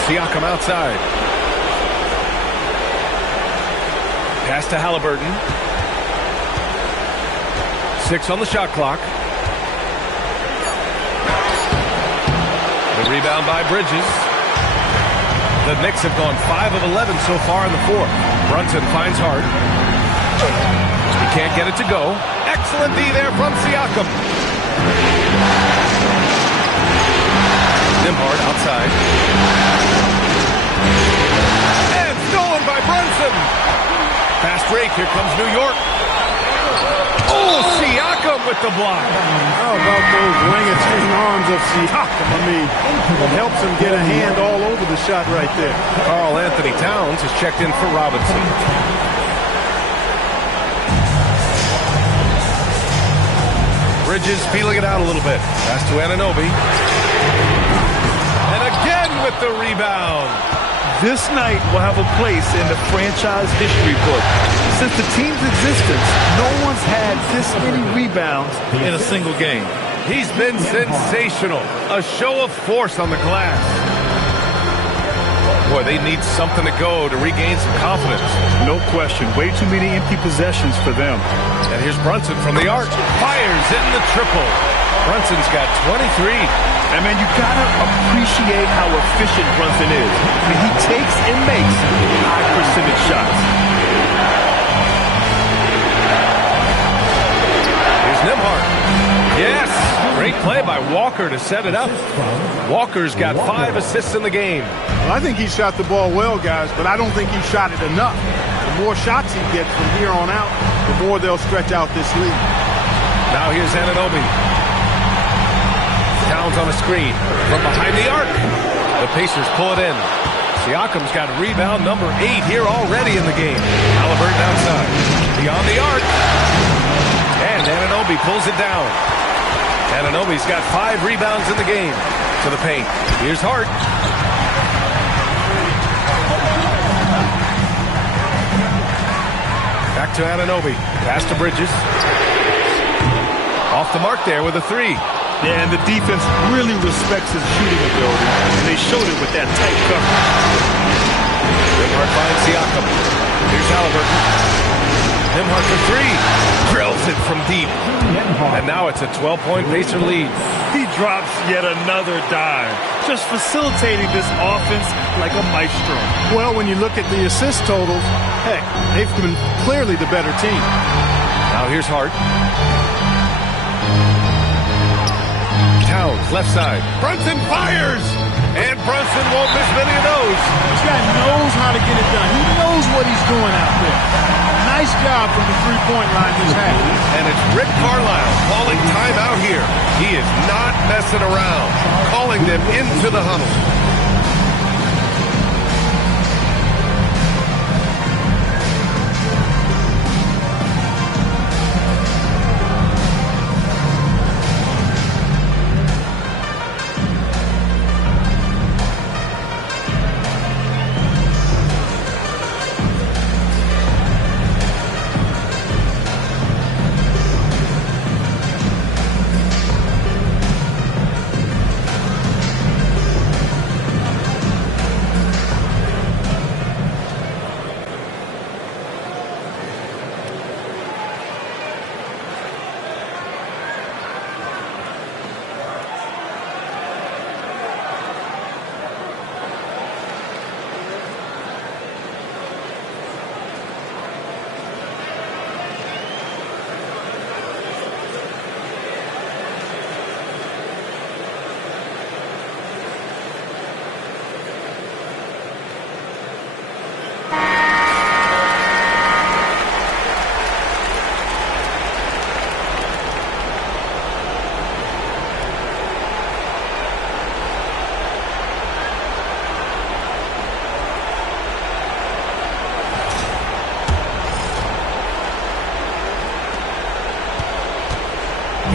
Siakam outside. Pass to Halliburton. 6 on the shot clock. The rebound by Bridges. The Knicks have gone 5 of 11 so far in the fourth. Brunson finds Hart. He can't get it to go. Excellent D there from Siakam. Nembhard outside. And stolen by Brunson. Fast break. Here comes New York. Oh, Siakam with the block. How about those orangutan arms of Siakam? I mean, it helps him get a hand all over the shot right there. Karl Anthony Towns is checked in for Robinson. Bridges feeling it out a little bit. Pass to Anunoby. And again with the rebound. This night will have a place in the franchise history book. Since the team's existence, no one's had this many rebounds in a single game. He's been sensational. A show of force on the glass. Boy, they need something to go to regain some confidence. No question. Way too many empty possessions for them. And here's Brunson from the arc. Fires in the triple. Brunson's got 23. And man, you gotta appreciate how efficient Brunson is. I mean, he takes and makes high percentage shots. Here's Nembhard. Yes! Great play by Walker to set it up. Walker's got 5 assists in the game. Well, I think he shot the ball well, guys, but I don't think he shot it enough. The more shots he gets from here on out, the more they'll stretch out this lead. Now here's Anunoby. Towns on a screen from behind the arc. The Pacers pull it in. Siakam's got rebound number 8 here already in the game. Halliburton outside. Beyond the arc. And Anunoby pulls it down. Anunoby's got 5 rebounds in the game. To the paint. Here's Hart. Back to Anunoby. Pass to Bridges. Off the mark there with a 3. Yeah, and the defense really respects his shooting ability, and they showed it with that tight coverage. Nembhard finds Siakam. Here's Halliburton. Nembhard for 3. Drills it from deep. And now it's a 12-point Pacer lead. He drops yet another dive, just facilitating this offense like a maestro. Well, when you look at the assist totals, heck, they've been clearly the better team. Now here's Hart. Towns, left side. Brunson fires! And Brunson won't miss many of those. This guy knows how to get it done. He knows what he's doing out there. Nice job from the three-point line this half. And it's Rick Carlisle calling timeout here. He is not messing around. Calling them into the huddle.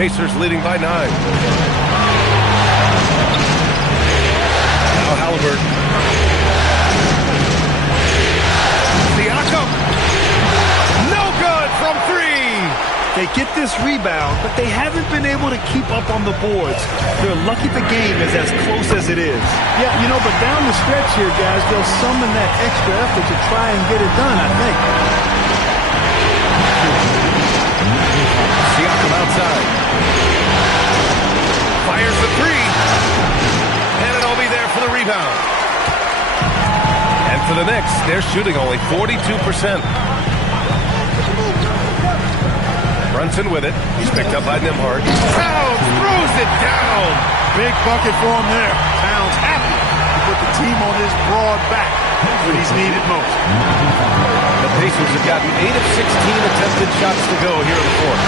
Pacers leading by 9. Now Halliburton. Siakam. No good from 3. They get this rebound, but they haven't been able to keep up on the boards. They're lucky the game is as close as it is. Yeah, but down the stretch here, guys, they'll summon that extra effort to try and get it done, I think. Siakam outside. Fires the 3. And it'll be there for the rebound. And for the Knicks, they're shooting only 42%. Brunson with it. He's picked up by Nembhard. Towns throws it down. Big bucket for him there. Towns happy to put the team on his broad back when he's needed most. The Pacers have gotten 8 of 16 attempted shots to go here in the fourth.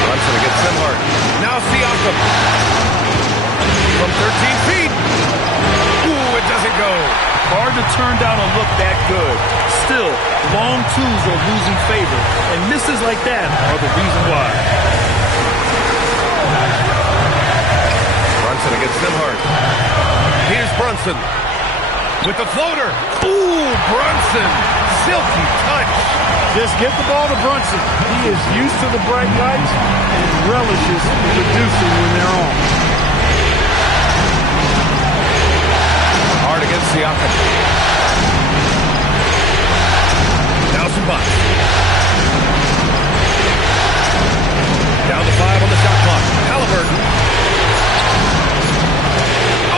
Brunson against Nembhard. Now Siakam. From 13 feet. Ooh, it doesn't go. Hard to turn down a look that good. Still, long twos are losing favor, and misses like that are the reason why. Brunson against Nembhard. Here's Brunson with the floater. Ooh, Brunson. Silky touch. Just get the ball to Brunson. He is used to the bright lights and relishes producing when they're on. Hard against Siakam. Now Zubac. Down to 5 on the shot clock. Halliburton.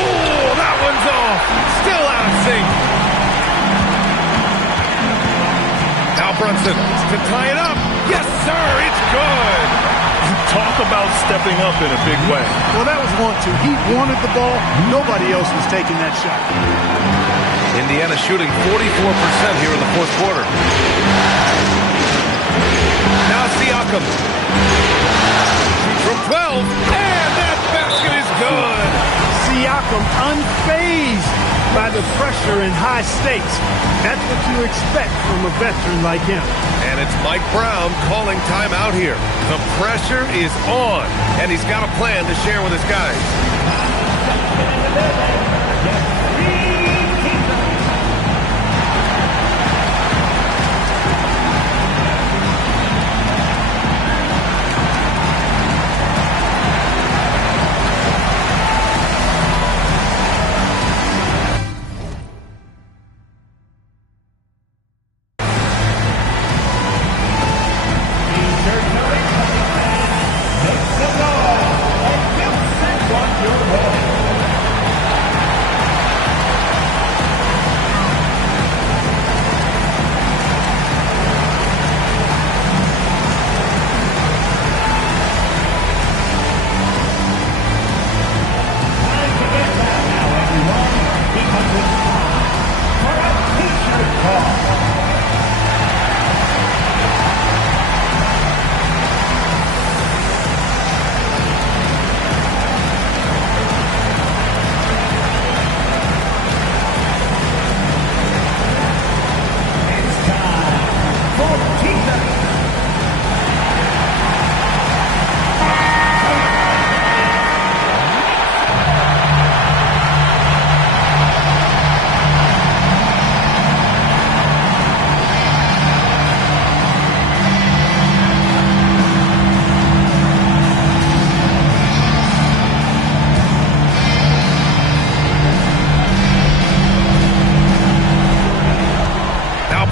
Oh, that one's off. Still out of sync. Now Brunson to tie it up. Yes, sir. It's good. Talk about stepping up in a big way. Well, that was 1-2. He wanted the ball. Nobody else was taking that shot. Indiana shooting 44% here in the fourth quarter. Now Siakam. Shoots from 12. And that basket is good. Siakam unfazed by the pressure and high stakes. That's what you expect from a veteran like him. And it's Mike Brown calling timeout here. The pressure is on, and he's got a plan to share with his guys.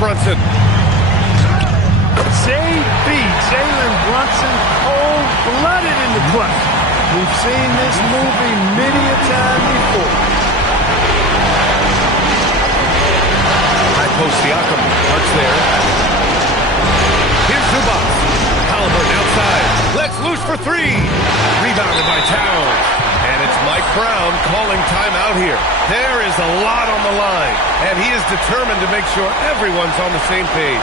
Brunson. JB, Jalen Brunson, cold-blooded in the clutch. We've seen this movie many a time before. High post Siakam, marks there. Here's Zubac. Halliburton outside. Let's loose for 3. Rebounded by Towns. And it's Mike Brown calling timeout here. There is a lot on the line, and he is determined to make sure everyone's on the same page.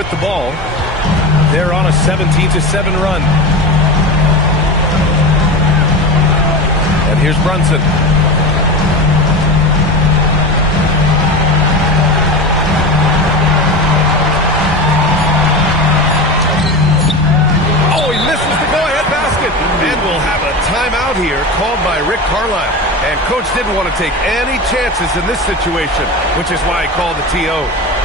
with the ball. They're on a 17-7 run. And here's Brunson. Oh, he misses the go-ahead basket. And we'll have a timeout here called by Rick Carlisle. And Coach didn't want to take any chances in this situation, which is why he called the TO.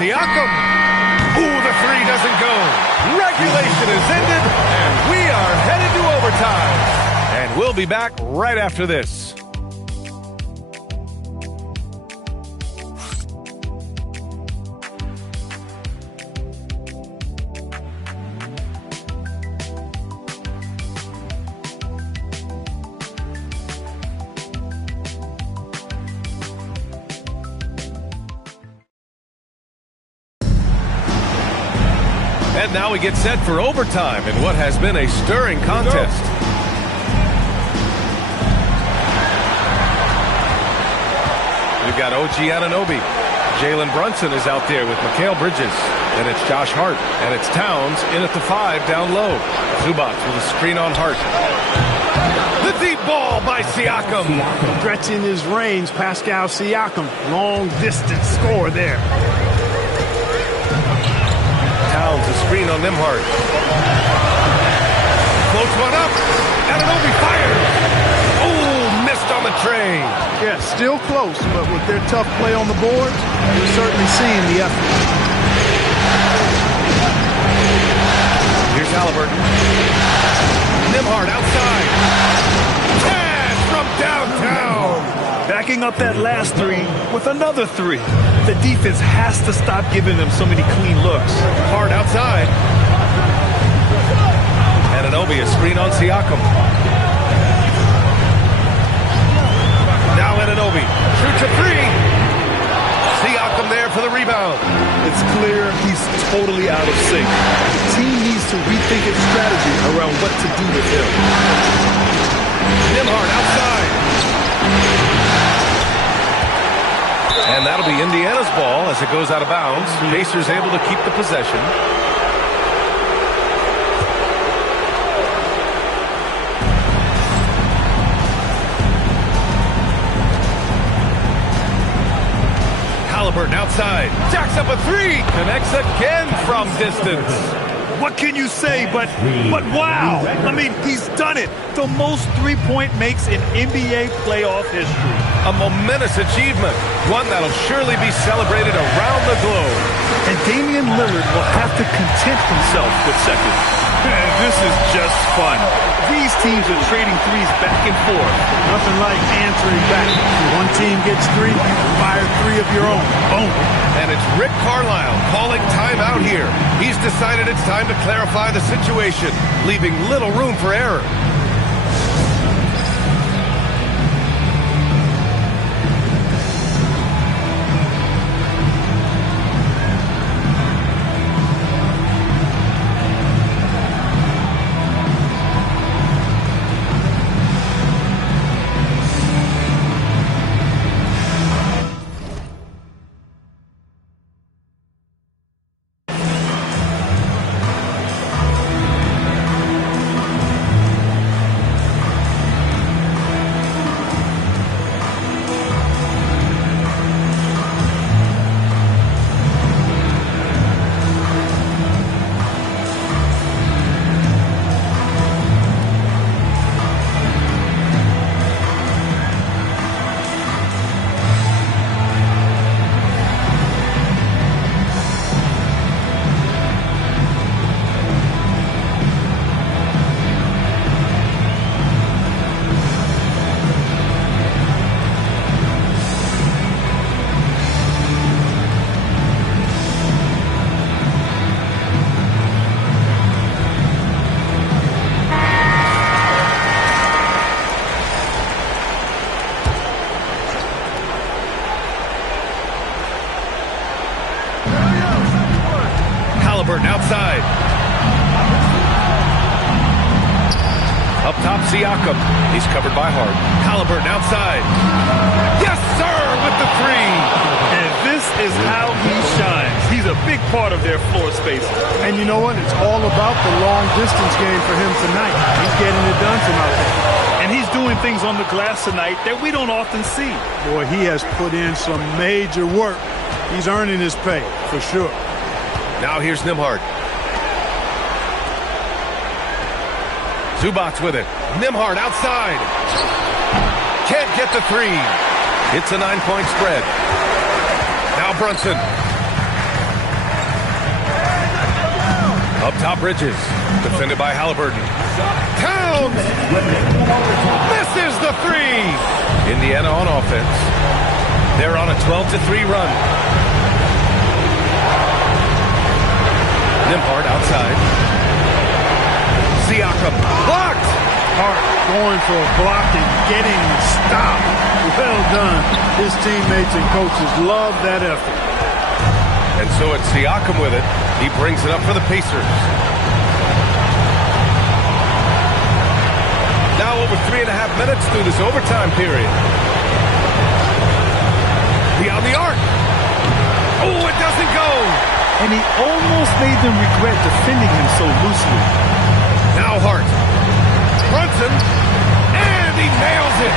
Siakam. Ooh, the three doesn't go. Regulation is ended, and we are headed to overtime. And we'll be back right after this. And now we get set for overtime in what has been a stirring contest. We've got OG Anunoby. Jalen Brunson is out there with Mikal Bridges. And it's Josh Hart. And it's Towns in at the 5 down low. Zubac with a screen on Hart. The deep ball by Siakam. Stretching his range, Pascal Siakam. Long distance score there. Towns, a screen on Nembhard. Floats one up. Anunoby fires. Oh, missed on the tray. Yeah, still close, but with their tough play on the boards, you're certainly seeing the effort. Here's Halliburton. Nembhard outside. Cash from downtown. Backing up that last three with another three. The defense has to stop giving them so many clean looks. Hard outside. Anunoby, a screen on Siakam. Now Anunoby shoots a three. Siakam there for the rebound. It's clear he's totally out of sync. The team needs to rethink its strategy around what to do with him. Nembhard outside. And that'll be Indiana's ball as it goes out of bounds. Pacers able to keep the possession. Halliburton outside. Jacks up a three. Connects again from distance. What can you say but wow? I mean, he's done it. The most three-point makes in NBA playoff history. A momentous achievement. One that'll surely be celebrated around the globe. And Damian Lillard will have to content himself with second. This is just fun. These teams are trading threes back and forth. Nothing like answering back. One team gets three, you fire three of your own. Boom. And it's Rick Carlisle calling timeout here. He's decided it's time to clarify the situation, leaving little room for error. Siakam. He's covered by Hart. Halliburton outside. Yes, sir, with the three. And this is how he shines. He's a big part of their floor space. And you know what? It's all about the long distance game for him tonight. He's getting it done from out there. And he's doing things on the glass tonight that we don't often see. Boy, he has put in some major work. He's earning his pay, for sure. Now here's Nembhard. Zubac with it. Nembhard outside. Can't get the three. It's a 9-point spread. Now Brunson. Up top, Bridges. Defended by Halliburton. Towns! Misses the three! Indiana on offense. They're on a 12-3 run. Nembhard outside. Siakam blocked! Hart going for a block and getting the stop. Well done. His teammates and coaches love that effort. And so it's Siakam with it. He brings it up for the Pacers. Now over 3.5 minutes through this overtime period. Beyond the arc. Oh, it doesn't go. And he almost made them regret defending him so loosely. Now Hart. Brunson. And he nails it.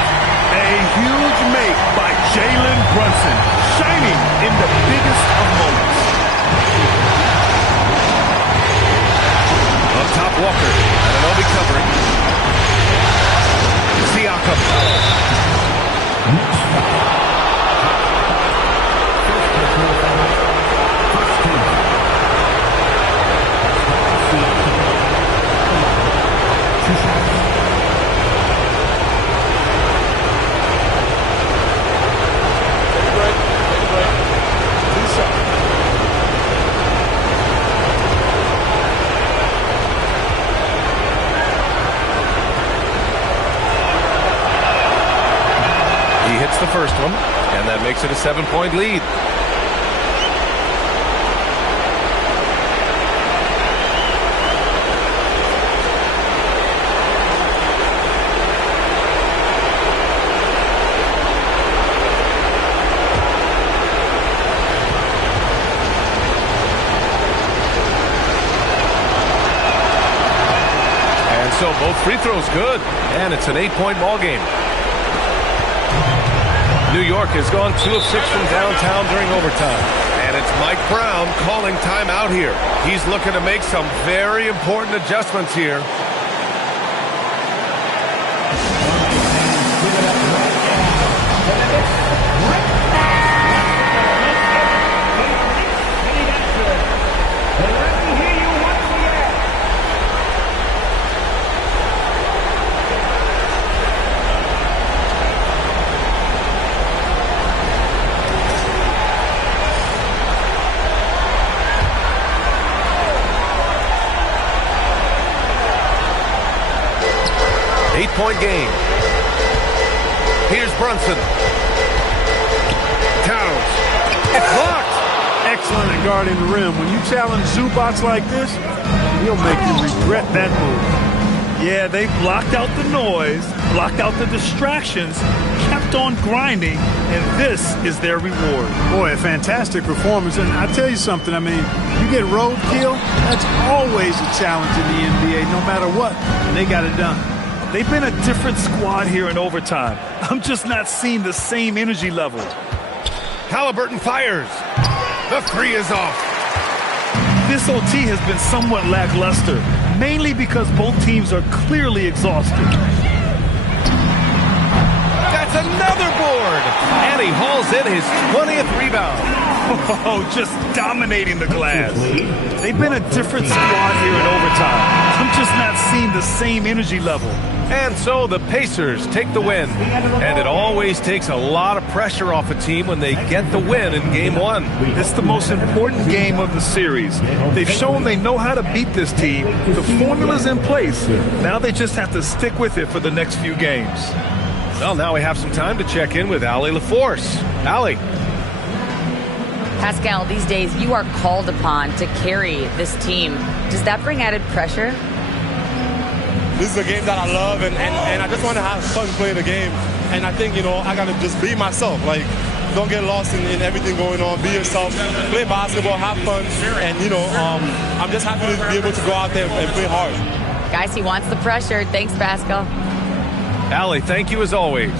A huge make by Jalen Brunson, shining in the biggest of moments. Up top, Walker. Anunoby covering. Siakam. The first one, and that makes it a 7-point lead. And so both free throws good, and it's an 8-point ball game. New York has gone 2 of 6 from downtown during overtime. And it's Mike Brown calling timeout here. He's looking to make some very important adjustments here. Point game. Here's Brunson. Towns. It's blocked. Excellent at guarding the rim. When you challenge Zubac like this, he'll make you regret that move. Yeah, they blocked out the noise, blocked out the distractions, kept on grinding, and this is their reward. Boy, a fantastic performance. And I tell you something, I mean, you get roadkill, that's always a challenge in the NBA, no matter what. And they got it done. They've been a different squad here in overtime. I'm just not seeing the same energy level. Halliburton fires. The three is off. This OT has been somewhat lackluster, mainly because both teams are clearly exhausted. That's another board. And he hauls in his 20th rebound. Oh, just dominating the glass. They've been a different squad here in overtime. I'm just not seeing the same energy level. And so the Pacers take the win. And it always takes a lot of pressure off a team when they get the win in Game 1. It's the most important game of the series. They've shown they know how to beat this team. The formula's in place. Now they just have to stick with it for the next few games. Well, now we have some time to check in with Allie LaForce. Allie. Pascal, these days you are called upon to carry this team. Does that bring added pressure? this is a game that I love, and I just want to have fun playing the game. And I think, I got to just be myself. Like, don't get lost in everything going on. Be yourself. Play basketball. Have fun. And, I'm just happy to be able to go out there and play hard. Guys, he wants the pressure. Thanks, Pascal. Allie, thank you as always.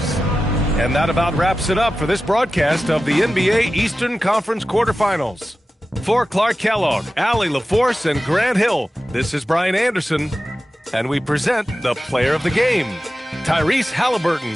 And that about wraps it up for this broadcast of the NBA Eastern Conference quarterfinals. For Clark Kellogg, Allie LaForce, and Grant Hill, this is Brian Anderson, and we present the player of the game, Tyrese Halliburton.